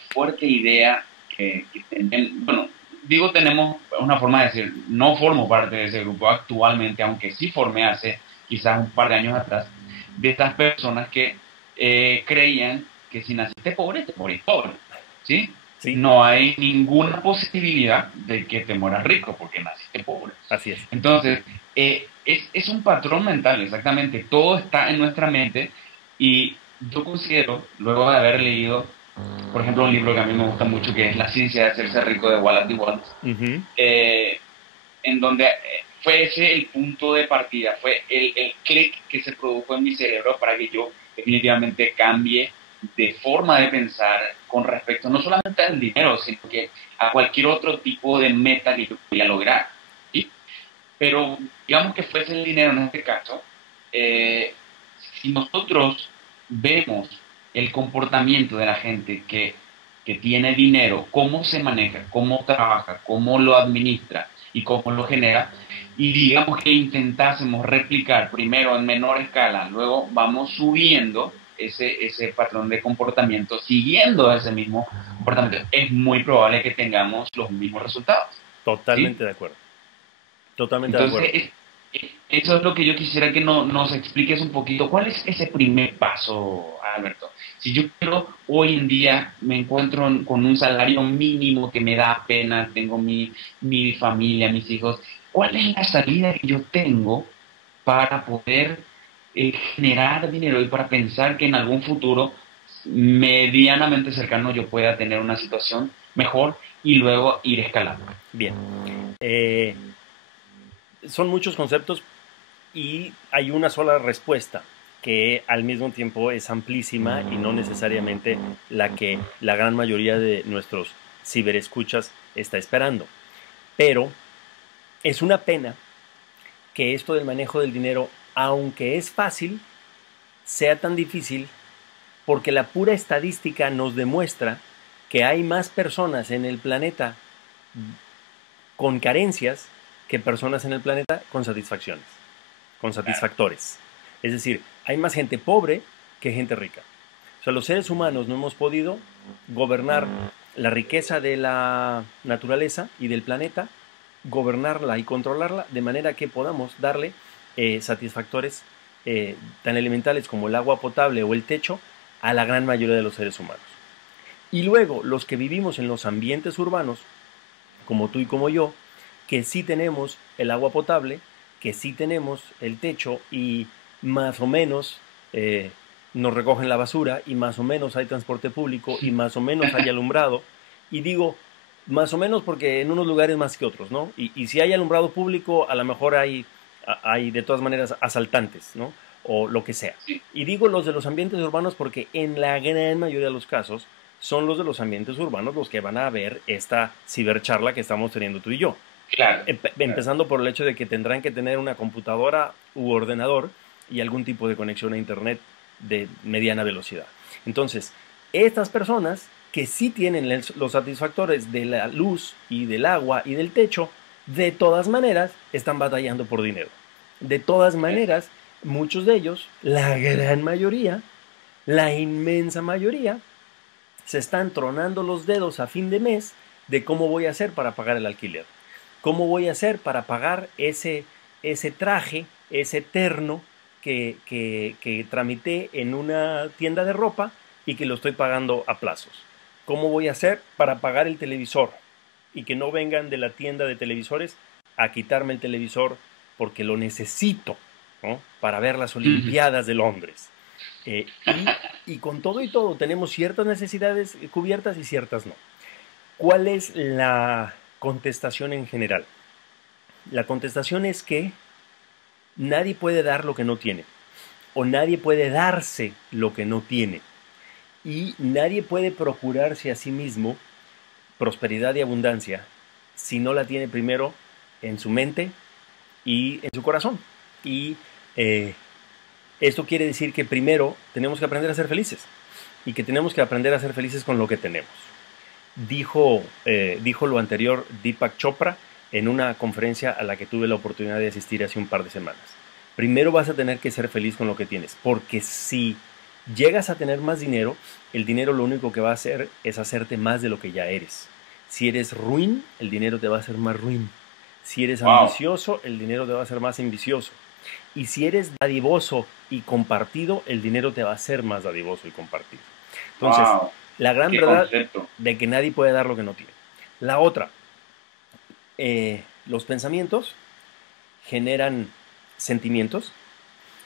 fuerte idea que bueno, digo tenemos una forma de decir, no formo parte de ese grupo actualmente, aunque sí formé hace quizás un par de años atrás, de estas personas que creían que si naciste pobre, te morís pobre, ¿sí? Sí. No hay ninguna posibilidad de que te mueras rico porque naciste pobre. Así es. Entonces, es un patrón mental, exactamente. Todo está en nuestra mente y yo considero, luego de haber leído, por ejemplo, un libro que a mí me gusta mucho, que es La ciencia de hacerse rico de Wallace D. Wattles, en donde fue ese el punto de partida, fue el clic que se produjo en mi cerebro para que yo definitivamente cambie de forma de pensar con respecto no solamente al dinero, sino que a cualquier otro tipo de meta que yo quería lograr. ¿Sí? Pero digamos que fuese el dinero en este caso, si nosotros vemos el comportamiento de la gente que tiene dinero, cómo se maneja, cómo trabaja, cómo lo administra y cómo lo genera, y digamos que intentásemos replicar primero en menor escala, luego vamos subiendo, ese patrón de comportamiento, siguiendo ese mismo comportamiento, es muy probable que tengamos los mismos resultados. ¿Sí? Totalmente de acuerdo. Totalmente de Entonces, acuerdo. eso es lo que yo quisiera que nos expliques un poquito. ¿Cuál es ese primer paso, Alberto? Si yo quiero, hoy en día me encuentro con un salario mínimo que me da pena, tengo mi familia, mis hijos, ¿cuál es la salida que yo tengo para poder generar dinero y para pensar que en algún futuro medianamente cercano yo pueda tener una situación mejor y luego ir escalando? Bien. Son muchos conceptos y hay una sola respuesta que al mismo tiempo es amplísima y no necesariamente la que la gran mayoría de nuestros ciberescuchas está esperando. Pero es una pena que esto del manejo del dinero, aunque es fácil, sea tan difícil porque la pura estadística nos demuestra que hay más personas en el planeta con carencias que personas en el planeta con satisfacciones, con satisfactores. Es decir, hay más gente pobre que gente rica. O sea, los seres humanos no hemos podido gobernar la riqueza de la naturaleza y del planeta, gobernarla y controlarla de manera que podamos darle satisfactores tan elementales como el agua potable o el techo a la gran mayoría de los seres humanos. Y luego, los que vivimos en los ambientes urbanos, como tú y como yo, que sí tenemos el agua potable, que sí tenemos el techo y más o menos nos recogen la basura y más o menos hay transporte público y más o menos hay alumbrado. Y digo más o menos porque en unos lugares más que otros, ¿no? Y si hay alumbrado público, a lo mejor hay de todas maneras asaltantes, ¿no? O lo que sea. Y digo los de los ambientes urbanos porque en la gran mayoría de los casos son los de los ambientes urbanos los que van a ver esta cibercharla que estamos teniendo tú y yo. Claro, claro. Empezando por el hecho de que tendrán que tener una computadora u ordenador y algún tipo de conexión a internet de mediana velocidad. Entonces, estas personas que sí tienen los satisfactores de la luz y del agua y del techo, de todas maneras están batallando por dinero. De todas maneras, muchos de ellos, la gran mayoría, la inmensa mayoría, se están tronando los dedos a fin de mes de cómo voy a hacer para pagar el alquiler. ¿Cómo voy a hacer para pagar ese traje, ese terno que tramité en una tienda de ropa y que lo estoy pagando a plazos? ¿Cómo voy a hacer para pagar el televisor y que no vengan de la tienda de televisores a quitarme el televisor porque lo necesito, ¿no? Para ver las Olimpiadas de Londres? Y con todo y todo tenemos ciertas necesidades cubiertas y ciertas no. ¿Cuál es la contestación en general? La contestación es que nadie puede dar lo que no tiene, o nadie puede darse lo que no tiene, y nadie puede procurarse a sí mismo prosperidad y abundancia si no la tiene primero en su mente y en su corazón. Y esto quiere decir que primero tenemos que aprender a ser felices y que tenemos que aprender a ser felices con lo que tenemos. Dijo lo anterior Deepak Chopra en una conferencia a la que tuve la oportunidad de asistir hace un par de semanas. Primero vas a tener que ser feliz con lo que tienes, porque si llegas a tener más dinero, el dinero lo único que va a hacer es hacerte más de lo que ya eres. Si eres ruin, el dinero te va a hacer más ruin. Si eres ambicioso, el dinero te va a hacer más ambicioso. Y si eres dadivoso y compartido, el dinero te va a hacer más dadivoso y compartido. Entonces, la gran verdad de que nadie puede dar lo que no tiene. La otra, los pensamientos generan sentimientos,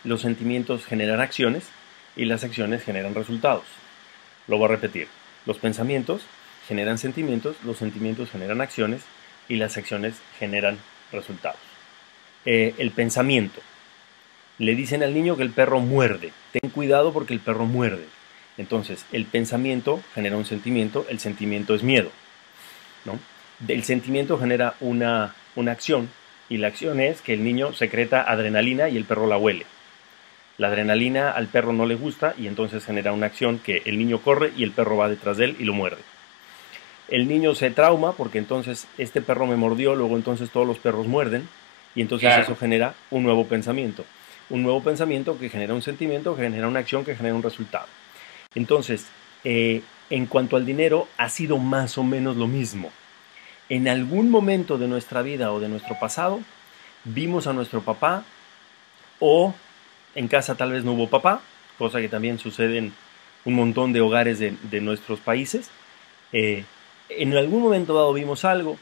los sentimientos generan acciones y las acciones generan resultados. Lo voy a repetir. Los pensamientos generan sentimientos, los sentimientos generan acciones y las acciones generan resultados. El pensamiento. Le dicen al niño que el perro muerde. Ten cuidado porque el perro muerde. Entonces, el pensamiento genera un sentimiento, el sentimiento es miedo, ¿no? El sentimiento genera una acción y la acción es que el niño secreta adrenalina y el perro la huele. La adrenalina al perro no le gusta y entonces genera una acción que el niño corre y el perro va detrás de él y lo muerde. El niño se trauma porque entonces este perro me mordió, luego entonces todos los perros muerden y entonces eso genera un nuevo pensamiento. un nuevo pensamiento que genera un sentimiento, que genera una acción, que genera un resultado. Entonces, en cuanto al dinero, ha sido más o menos lo mismo. En algún momento de nuestra vida o de nuestro pasado, vimos a nuestro papá, o en casa tal vez no hubo papá, cosa que también sucede en un montón de hogares de nuestros países. En algún momento dado vimos algo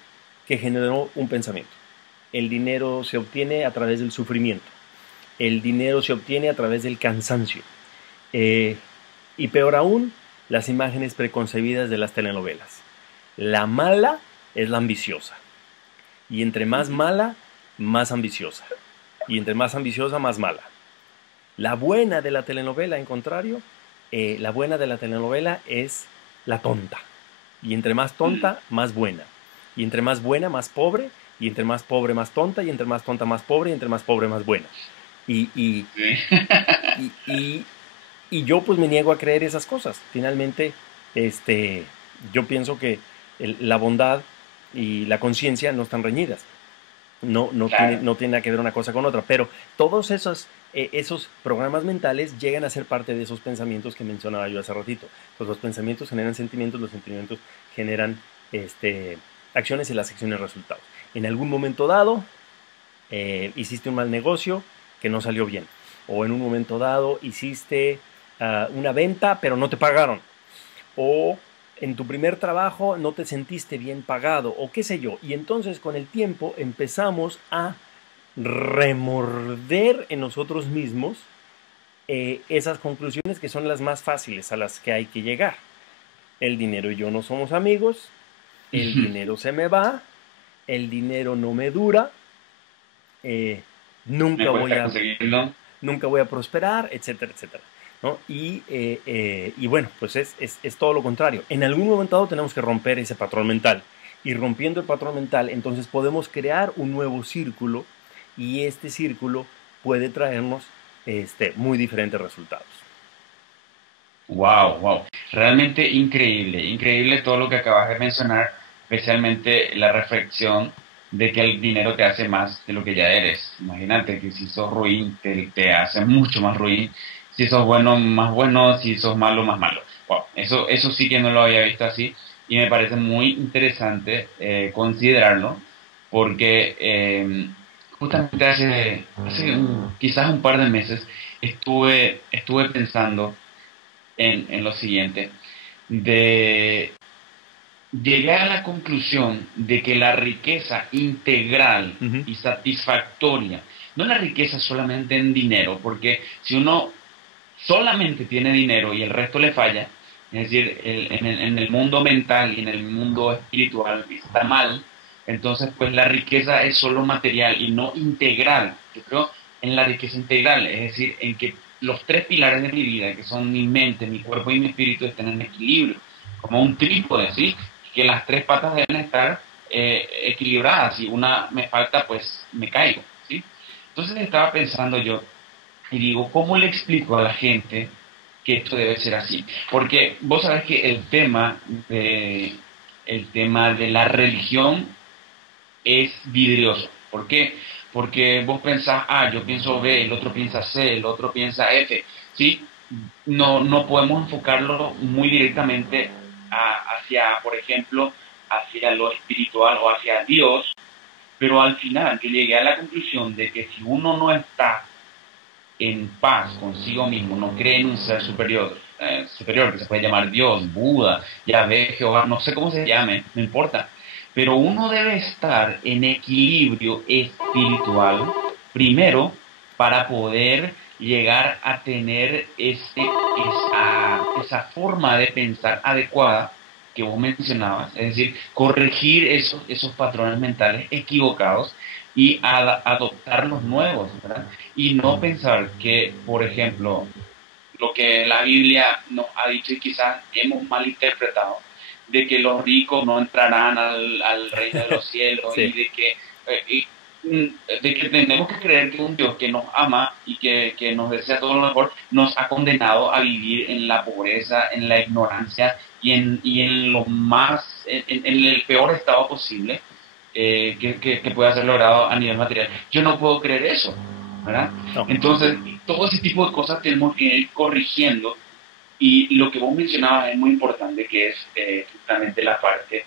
que generó un pensamiento. El dinero se obtiene a través del sufrimiento. El dinero se obtiene a través del cansancio. Y peor aún, las imágenes preconcebidas de las telenovelas. La mala es la ambiciosa. Y entre más mala, más ambiciosa. Y entre más ambiciosa, más mala. La buena de la telenovela, en contrario, la buena de la telenovela es la tonta. Y entre más tonta, más buena. Y entre más buena, más pobre. Y entre más pobre, más tonta. Y entre más tonta, más pobre. Y entre más pobre, más buena. Y, y, Sí. y, y, y yo pues me niego a creer esas cosas. Finalmente, yo pienso que la bondad y la conciencia no están reñidas. Claro. No tiene nada que ver una cosa con otra, pero todos esos programas mentales llegan a ser parte de esos pensamientos que mencionaba yo hace ratito. Pues los pensamientos generan sentimientos, los sentimientos generan acciones y las acciones resultados. En algún momento dado, hiciste un mal negocio que no salió bien. O en un momento dado hiciste una venta pero no te pagaron. O en tu primer trabajo no te sentiste bien pagado o qué sé yo. Y entonces con el tiempo empezamos a remorder en nosotros mismos esas conclusiones que son las más fáciles a las que hay que llegar. El dinero y yo no somos amigos, el dinero se me va, el dinero no me dura, eh, Me nunca, voy cuesta a, conseguirlo. nunca voy a prosperar, etcétera, etcétera. ¿No? Y bueno, pues es todo lo contrario. En algún momento dado tenemos que romper ese patrón mental. Y rompiendo el patrón mental, entonces podemos crear un nuevo círculo y este círculo puede traernos muy diferentes resultados. Wow, wow. Realmente increíble, increíble todo lo que acabas de mencionar, especialmente la reflexión de que el dinero te hace más de lo que ya eres. Imagínate que si sos ruin, te hace mucho más ruin. Si sos bueno, más bueno. Si sos malo, más malo. Wow, eso sí que no lo había visto así y me parece muy interesante considerarlo porque justamente quizás un par de meses estuve pensando en lo siguiente, de llegué a la conclusión de que la riqueza integral Uh -huh. y satisfactoria, no la riqueza solamente en dinero, porque si uno solamente tiene dinero y el resto le falla, es decir, en el mundo mental y en el mundo espiritual está mal, entonces pues la riqueza es solo material y no integral. Yo creo en la riqueza integral, es decir, en que los tres pilares de mi vida, que son mi mente, mi cuerpo y mi espíritu, estén en equilibrio, como un trípode, ¿sí? Que las tres patas deben estar equilibradas. Si una me falta, pues me caigo, ¿sí? Entonces estaba pensando yo, y digo, ¿cómo le explico a la gente que esto debe ser así? Porque vos sabés que el tema de la religión es vidrioso. ¿Por qué? Porque vos pensás A, yo pienso B, el otro piensa C, el otro piensa F. ¿Sí? No podemos enfocarlo muy directamente hacia, por ejemplo, hacia lo espiritual o hacia Dios, pero al final yo llegué a la conclusión de que si uno no está en paz consigo mismo, no cree en un ser superior que se puede llamar Dios, Buda, Yahvé, Jehová, no sé cómo se llame, no importa, pero uno debe estar en equilibrio espiritual primero para poder llegar a tener esa forma de pensar adecuada que vos mencionabas, es decir, corregir esos patrones mentales equivocados y adoptar los nuevos, ¿verdad? Y no pensar que, por ejemplo, lo que la Biblia nos ha dicho y quizás hemos malinterpretado, de que los ricos no entrarán al reino de los cielos Sí. de que tenemos que creer que un Dios que nos ama y que nos desea todo lo mejor, nos ha condenado a vivir en la pobreza, en la ignorancia y en lo más, en el peor estado posible que pueda ser logrado a nivel material. Yo no puedo creer eso, ¿verdad? No. Entonces, todo ese tipo de cosas tenemos que ir corrigiendo y lo que vos mencionabas es muy importante, que es justamente la parte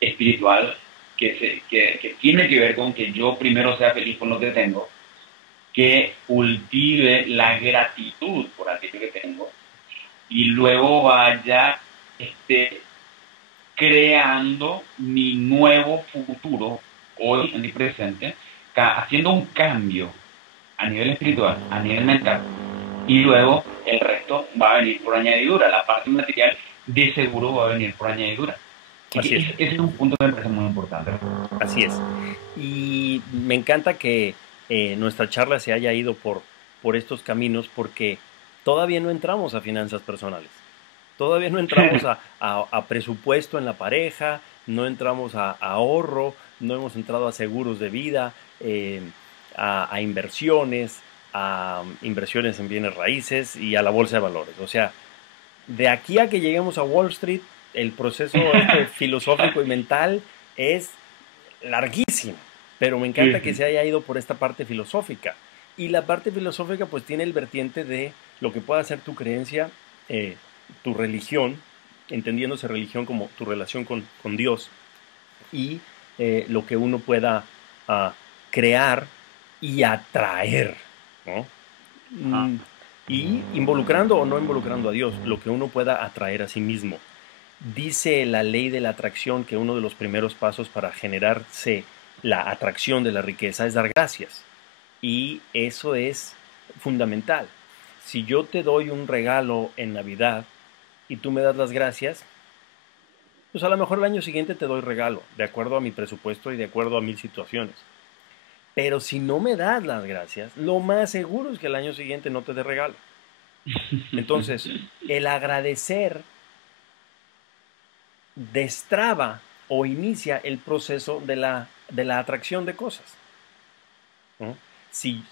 espiritual que tiene que ver con que yo primero sea feliz con lo que tengo, que cultive la gratitud por aquello que tengo y luego vaya este, creando mi nuevo futuro hoy en mi presente, haciendo un cambio a nivel espiritual, a nivel mental, y luego el resto va a venir por añadidura, la parte material de seguro va a venir por añadidura. Y Así que es. ese es un punto que me parece muy importante. Así es. Y me encanta que nuestra charla se haya ido por estos caminos porque todavía no entramos a finanzas personales. Todavía no entramos a presupuesto en la pareja, no entramos a ahorro, no hemos entrado a seguros de vida, a inversiones en bienes raíces y a la bolsa de valores. O sea, de aquí a que lleguemos a Wall Street, el proceso filosófico y mental es larguísimo, pero me encanta Sí, que sí. se haya ido por esta parte filosófica. Y la parte filosófica pues tiene el vertiente de lo que pueda ser tu creencia, tu religión, entendiéndose religión como tu relación con Dios, y lo que uno pueda crear y atraer, ¿no? Ajá. Y involucrando o no involucrando a Dios, lo que uno pueda atraer a sí mismo. Dice la ley de la atracción que uno de los primeros pasos para generarse la atracción de la riqueza es dar gracias. Y eso es fundamental. Si yo te doy un regalo en Navidad y tú me das las gracias, pues a lo mejor el año siguiente te doy regalo, de acuerdo a mi presupuesto y de acuerdo a mil situaciones. Pero si no me das las gracias, lo más seguro es que el año siguiente no te dé regalo. Entonces, el agradecer destraba o inicia el proceso de la atracción de cosas, ¿no? Si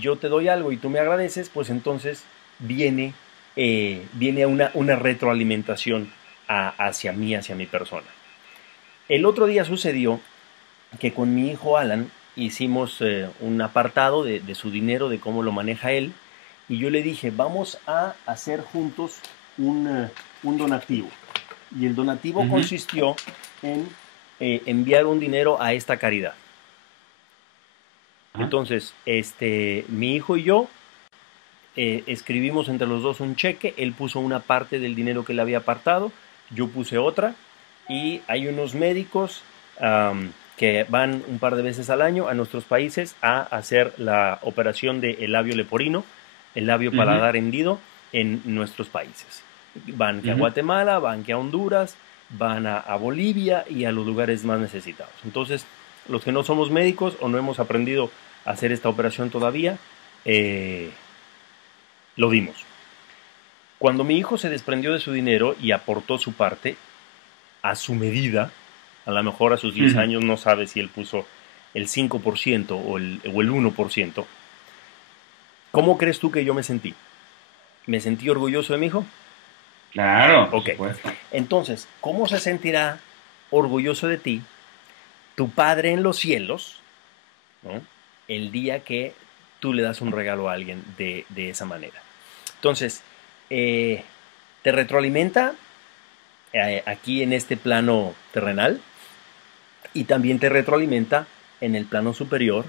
yo te doy algo y tú me agradeces, pues entonces viene, viene una retroalimentación hacia mí, hacia mi persona. El otro día sucedió que con mi hijo Alan hicimos un apartado de su dinero, de cómo lo maneja él, y yo le dije, vamos a hacer juntos un donativo. Y el donativo Ujú. consistió en enviar un dinero a esta caridad. Ajá. Entonces, mi hijo y yo escribimos entre los dos un cheque, él puso una parte del dinero que le había apartado, yo puse otra, y hay unos médicos que van un par de veces al año a nuestros países a hacer la operación del labio leporino, el labio Ujú. paladar hendido en nuestros países. Van que a Ujú. Guatemala, van que a Honduras, van a Bolivia y a los lugares más necesitados. Entonces, los que no somos médicos o no hemos aprendido a hacer esta operación todavía, lo dimos. Cuando mi hijo se desprendió de su dinero y aportó su parte a su medida, a lo mejor a sus 10 Ujú. años no sabe si él puso el 5% o el 1%, ¿cómo crees tú que yo me sentí? ¿Me sentí orgulloso de mi hijo? Claro, por Ok. supuesto. Entonces, ¿cómo se sentirá orgulloso de ti tu padre en los cielos, ¿no? El día que tú le das un regalo a alguien de esa manera? Entonces, eh, te retroalimenta aquí en este plano terrenal y también te retroalimenta en el plano superior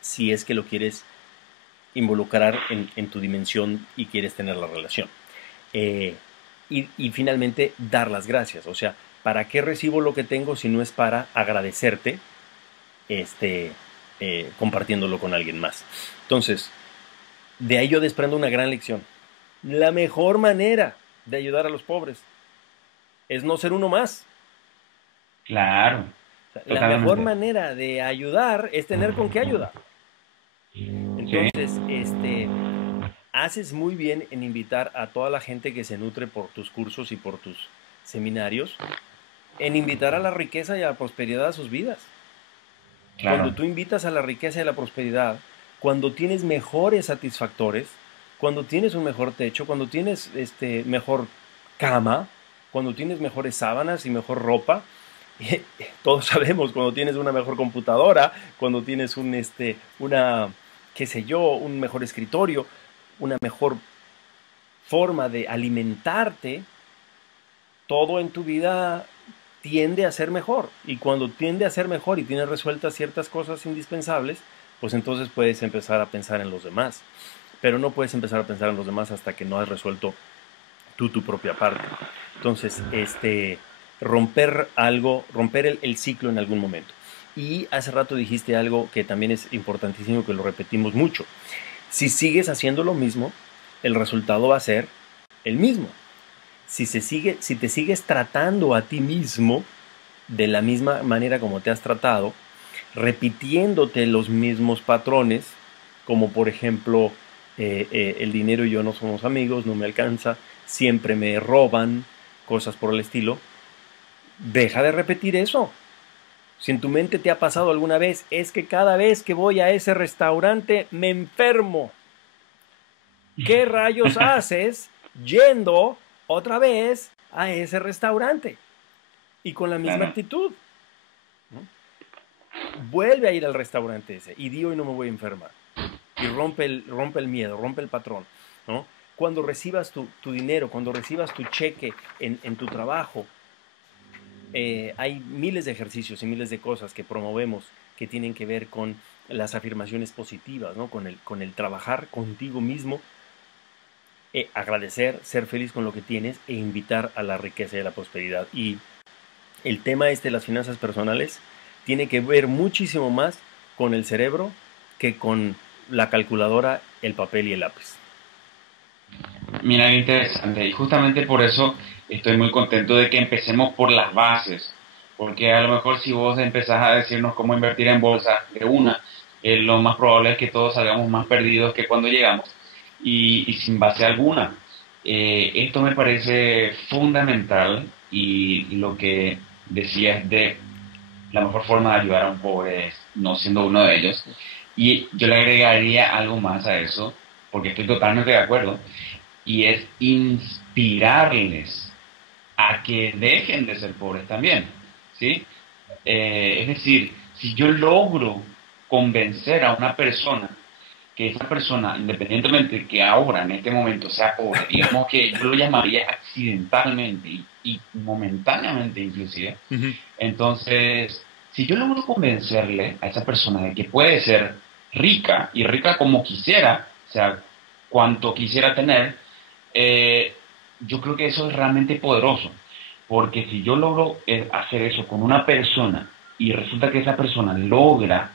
si es que lo quieres involucrar en tu dimensión y quieres tener la relación. Eh, y finalmente dar las gracias. O sea, ¿para qué recibo lo que tengo si no es para agradecerte compartiéndolo con alguien más? Entonces, de ahí yo desprendo una gran lección. La mejor manera de ayudar a los pobres es no ser uno más. Claro, O sea, la mejor totalmente. manera de ayudar es tener con qué ayudar. Sí. Entonces, haces muy bien en invitar a toda la gente que se nutre por tus cursos y por tus seminarios, en invitar a la riqueza y a la prosperidad a sus vidas. Cuando Claro. tú invitas a la riqueza y a la prosperidad, cuando tienes mejores satisfactores, cuando tienes un mejor techo, cuando tienes mejor cama, cuando tienes mejores sábanas y mejor ropa, Todos sabemos cuando tienes una mejor computadora, cuando tienes qué sé yo, un mejor escritorio, una mejor forma de alimentarte, todo en tu vida tiende a ser mejor. Y cuando tiende a ser mejor y tienes resueltas ciertas cosas indispensables, pues entonces puedes empezar a pensar en los demás. Pero no puedes empezar a pensar en los demás hasta que no has resuelto tú tu propia parte. Entonces, romper algo, romper el ciclo en algún momento. Y hace rato dijiste algo que también es importantísimo, que lo repetimos mucho. Si sigues haciendo lo mismo, el resultado va a ser el mismo. Si te sigues tratando a ti mismo de la misma manera como te has tratado, repitiéndote los mismos patrones, como por ejemplo, el dinero y yo no somos amigos, no me alcanza, siempre me roban, cosas por el estilo, deja de repetir eso. Si en tu mente te ha pasado alguna vez, es que cada vez que voy a ese restaurante me enfermo. ¿Qué rayos haces yendo otra vez a ese restaurante? Y con la misma Claro. actitud, ¿no? Vuelve a ir al restaurante ese y di: hoy no me voy a enfermar. Y rompe el miedo, rompe el patrón, ¿no? Cuando recibas tu dinero, cuando recibas tu cheque en tu trabajo, hay miles de ejercicios y miles de cosas que promovemos que tienen que ver con las afirmaciones positivas, ¿no? Con el trabajar contigo mismo, agradecer, ser feliz con lo que tienes e invitar a la riqueza y a la prosperidad. Y el tema de las finanzas personales tiene que ver muchísimo más con el cerebro que con la calculadora, el papel y el lápiz. Mira, qué interesante. Y justamente por eso estoy muy contento de que empecemos por las bases. Porque a lo mejor si vos empezás a decirnos cómo invertir en bolsa de una, lo más probable es que todos salgamos más perdidos que cuando llegamos y sin base alguna. Esto me parece fundamental y lo que decías de la mejor forma de ayudar a un pobre es no siendo uno de ellos. Y yo le agregaría algo más a eso, porque estoy totalmente de acuerdo y es inspirarles a que dejen de ser pobres también, ¿sí? Es decir, si yo logro convencer a una persona que esa persona, independientemente de que ahora, en este momento, sea pobre, digamos que yo lo llamaría accidentalmente y momentáneamente inclusive, Ujú. entonces, si yo logro convencerle a esa persona de que puede ser rica y rica como quisiera, o sea, cuanto quisiera tener, eh, yo creo que eso es realmente poderoso, porque si yo logro hacer eso con una persona y resulta que esa persona logra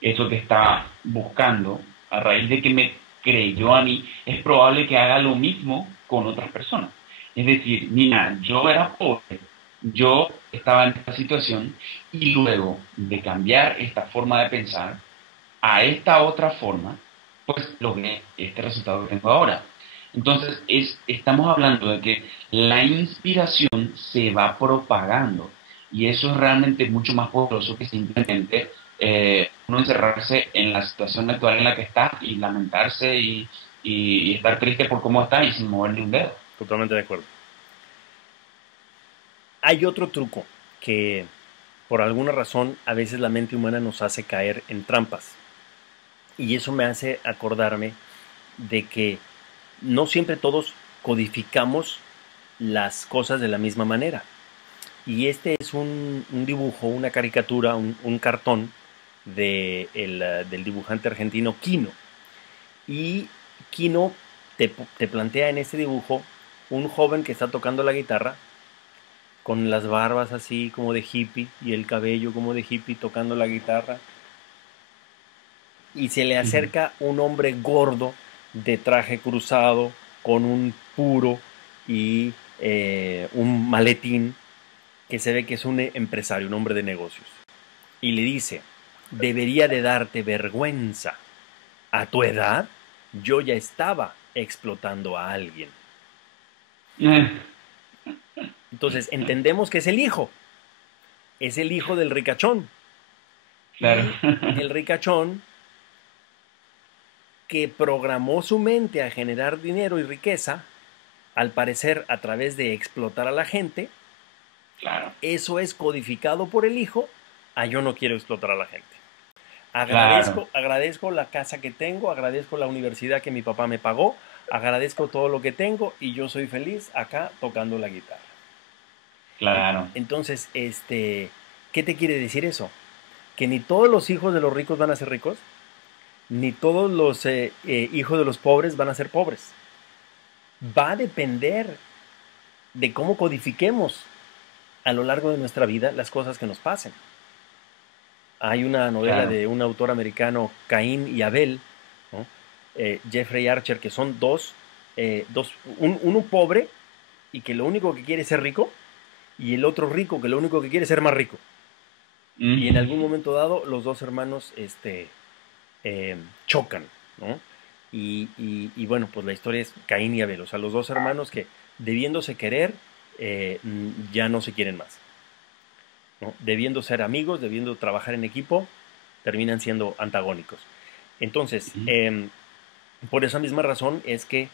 eso que está buscando, a raíz de que me creyó a mí, es probable que haga lo mismo con otras personas. Es decir, mira, yo era pobre, yo estaba en esta situación y luego de cambiar esta forma de pensar a esta otra forma, pues logré este resultado que tengo ahora. Entonces, estamos hablando de que la inspiración se va propagando y eso es realmente mucho más poderoso que simplemente uno encerrarse en la situación actual en la que está y lamentarse y estar triste por cómo está y sin mover ni un dedo. Totalmente de acuerdo. Hay otro truco que por alguna razón a veces la mente humana nos hace caer en trampas. Y eso me hace acordarme de que no siempre todos codificamos las cosas de la misma manera. Y este es un dibujo, una caricatura, un cartón del dibujante argentino Quino. Y Quino te plantea en este dibujo un joven que está tocando la guitarra con las barbas así como de hippie y el cabello como de hippie tocando la guitarra. Y se le Ujú. acerca un hombre gordo de traje cruzado con un puro y un maletín que se ve que es un empresario, un hombre de negocios. Y le dice: debería de darte vergüenza. A tu edad, yo ya estaba explotando a alguien. Entonces entendemos que es el hijo del ricachón. Claro. Y el ricachón que programó su mente a generar dinero y riqueza, al parecer a través de explotar a la gente, claro, Eso es codificado por el hijo a yo no quiero explotar a la gente. claro, Agradezco la casa que tengo, agradezco la universidad que mi papá me pagó, agradezco todo lo que tengo y yo soy feliz acá tocando la guitarra. claro. Entonces, ¿qué te quiere decir eso? Que ni todos los hijos de los ricos van a ser ricos, ni todos los hijos de los pobres van a ser pobres. Va a depender de cómo codifiquemos a lo largo de nuestra vida las cosas que nos pasen. Hay una novela Claro. de un autor americano, Caín y Abel, ¿no? Jeffrey Archer, que son uno pobre y que lo único que quiere es ser rico, y el otro rico que lo único que quiere es ser más rico. Y en algún Ujú. momento dado, los dos hermanos chocan, ¿no? Y bueno, pues la historia es Caín y Abel, o sea, los dos hermanos que debiéndose querer, ya no se quieren más, ¿no? Debiendo ser amigos, debiendo trabajar en equipo, terminan siendo antagónicos. Entonces, Ujú. por esa misma razón es que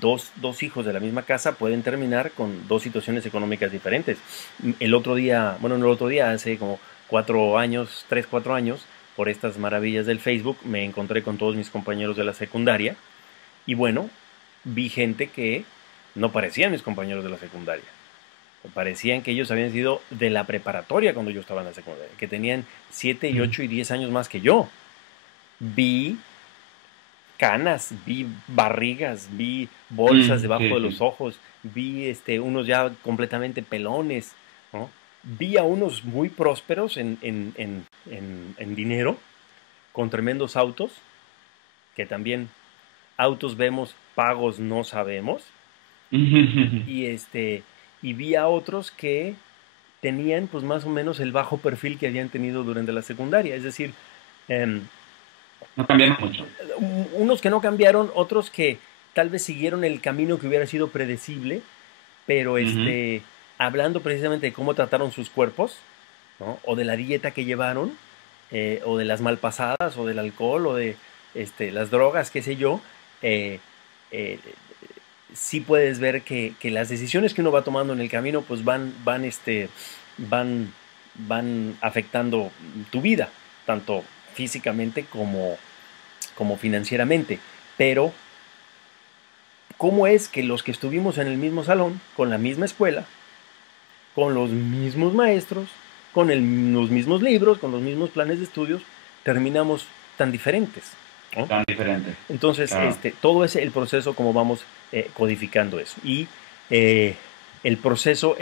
dos hijos de la misma casa pueden terminar con dos situaciones económicas diferentes. El otro día, bueno, no el otro día, hace como 4 años, 3, 4 años, por estas maravillas del Facebook, me encontré con todos mis compañeros de la secundaria y bueno, vi gente que no parecían mis compañeros de la secundaria. Parecían que ellos habían sido de la preparatoria cuando yo estaba en la secundaria, que tenían 7 y 8 y 10 años más que yo. Vi canas, vi barrigas, vi bolsas debajo Sí, de los sí. ojos, vi unos ya completamente pelones, ¿no? Vi a unos muy prósperos en dinero, con tremendos autos, que también autos vemos, pagos no sabemos, y y vi a otros que tenían pues más o menos el bajo perfil que habían tenido durante la secundaria, es decir, eh, No cambiamos mucho. unos que no cambiaron, otros que tal vez siguieron el camino que hubiera sido predecible, pero Ujú. hablando precisamente de cómo trataron sus cuerpos, ¿no? O de la dieta que llevaron, o de las malpasadas, o del alcohol, o de las drogas, qué sé yo, eh, eh, sí puedes ver que las decisiones que uno va tomando en el camino, pues van, van afectando tu vida, tanto físicamente como financieramente. Pero, ¿cómo es que los que estuvimos en el mismo salón, con la misma escuela, con los mismos maestros, con los mismos libros, con los mismos planes de estudios, terminamos tan diferentes? ¿No? Tan diferente. Entonces, Claro. todo es el proceso como vamos codificando eso. Y eh, el proceso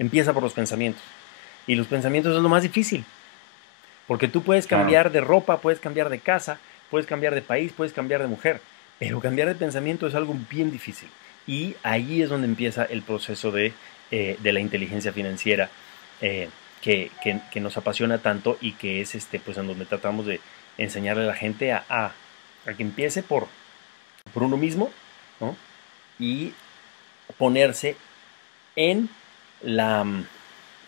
empieza por los pensamientos. Y los pensamientos es lo más difícil, porque tú puedes Claro. cambiar de ropa, puedes cambiar de casa, puedes cambiar de país, puedes cambiar de mujer, pero cambiar de pensamiento es algo bien difícil. Y ahí es donde empieza el proceso de la inteligencia financiera, que nos apasiona tanto y que es pues en donde tratamos de enseñarle a la gente a que empiece por uno mismo, ¿no? Y ponerse en la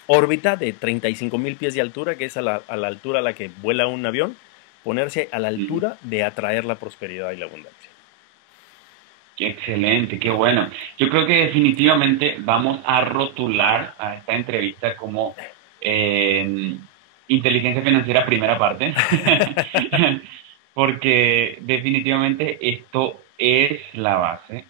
órbita de 35,000 pies de altura, que es a la altura a la que vuela un avión, ponerse a la Ujú. altura de atraer la prosperidad y la abundancia. Qué excelente, qué bueno. Yo creo que definitivamente vamos a rotular a esta entrevista como eh, inteligencia financiera primera parte, porque definitivamente esto es la base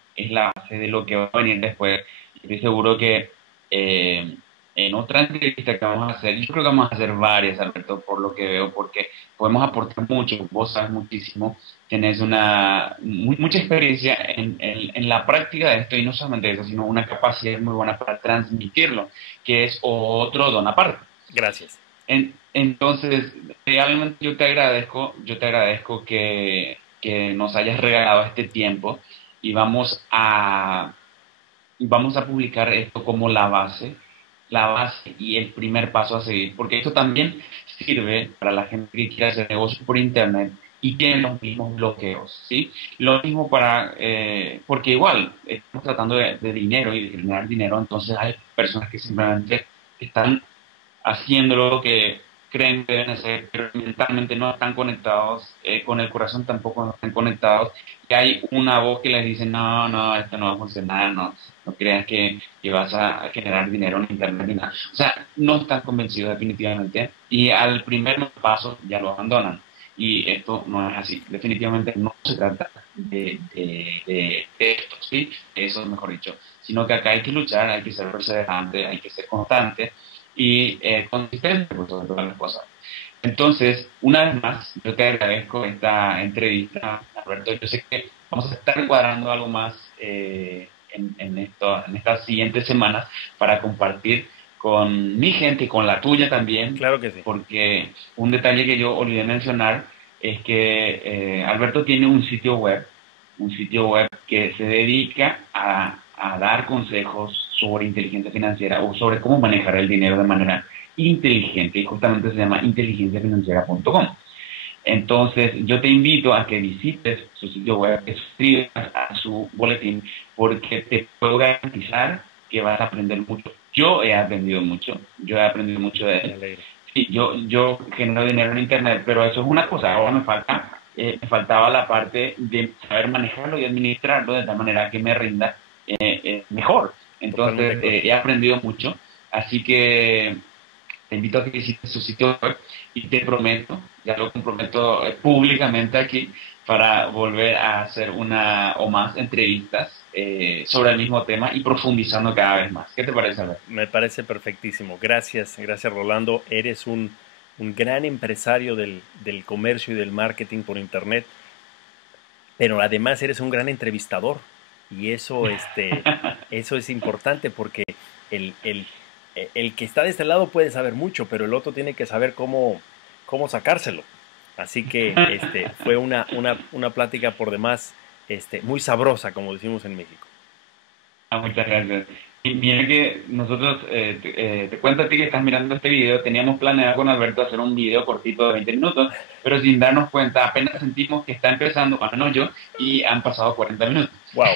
de lo que va a venir después. Estoy seguro que eh, en otra entrevista que vamos a hacer, yo creo que vamos a hacer varias, Alberto, por lo que veo, porque podemos aportar mucho, vos sabes muchísimo, tienes mucha experiencia en la práctica de esto y no solamente eso, sino una capacidad muy buena para transmitirlo, que es otro don aparte. Gracias. Entonces, realmente yo te agradezco que nos hayas regalado este tiempo y vamos a publicar esto como la base y el primer paso a seguir, porque esto también sirve para la gente que quiere hacer negocios por internet y tiene los mismos bloqueos, ¿sí? Lo mismo porque igual estamos tratando de dinero y de generar dinero, entonces hay personas que simplemente están haciéndolo creen que deben hacer, pero mentalmente no están conectados, con el corazón tampoco no están conectados, y hay una voz que les dice, no, no, esto no va a funcionar, no, no creas que vas a generar dinero en internet ni nada. O sea, no están convencidos definitivamente, y al primer paso ya lo abandonan. Y esto no es así. Definitivamente no se trata de esto, ¿sí? Eso mejor dicho. Sino que acá hay que luchar, hay que ser perseverante, hay que ser constante y consistente por sobre todas las cosas. Entonces, una vez más, yo te agradezco esta entrevista, Alberto. Yo sé que vamos a estar cuadrando algo más en estas siguientes semanas para compartir con mi gente y con la tuya también, Claro que sí. porque un detalle que yo olvidé mencionar es que Alberto tiene un sitio web que se dedica a dar consejos sobre inteligencia financiera o sobre cómo manejar el dinero de manera inteligente, y justamente se llama inteligenciafinanciera.com. Entonces, yo te invito a que visites su sitio web, que suscribas a su boletín, porque te puedo garantizar que vas a aprender mucho. Yo he aprendido mucho de Me él. alegro. Sí, yo genero dinero en internet, pero eso es una cosa. Ahora me faltaba la parte de saber manejarlo y administrarlo de tal manera que me rinda mejor. Totalmente Entonces, de acuerdo. he aprendido mucho, así que te invito a que visites su sitio web y te prometo, ya lo comprometo públicamente aquí, para volver a hacer una o más entrevistas sobre el mismo tema y profundizando cada vez más. ¿Qué te parece, Albert? Me parece perfectísimo. Gracias, gracias Rolando. Eres un gran empresario del comercio y del marketing por internet, pero además eres un gran entrevistador. Y eso es importante porque el, el, el que está de este lado puede saber mucho, pero el otro tiene que saber cómo sacárselo. Así que fue una plática por demás muy sabrosa, como decimos en México. Muchas gracias. Y mira que nosotros, te cuento a ti que estás mirando este video, teníamos planeado con Alberto hacer un video cortito de 20 minutos, pero sin darnos cuenta, apenas sentimos que está empezando, bueno, no yo, y han pasado 40 minutos. ¡Wow!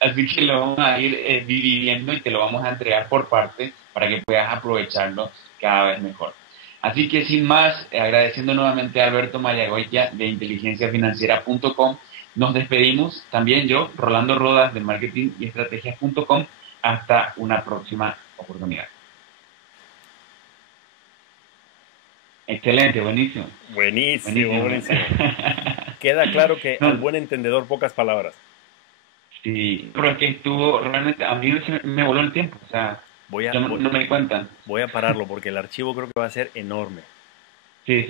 Así que lo vamos a ir dividiendo y te lo vamos a entregar por parte para que puedas aprovecharlo cada vez mejor. Así que sin más, agradeciendo nuevamente a Alberto Mayagoitia de inteligenciafinanciera.com, nos despedimos, también yo, Rolando Rodas de marketing y estrategias.com. Hasta una próxima oportunidad. Excelente, buenísimo. Buenísimo, Buenísimo. buenísimo. Queda claro que al No, buen entendedor pocas palabras. sí, pero es que estuvo realmente, a mí me voló el tiempo, o sea, Voy a, yo voy, no me di cuenta. voy a pararlo porque el archivo creo que va a ser enorme. Sí,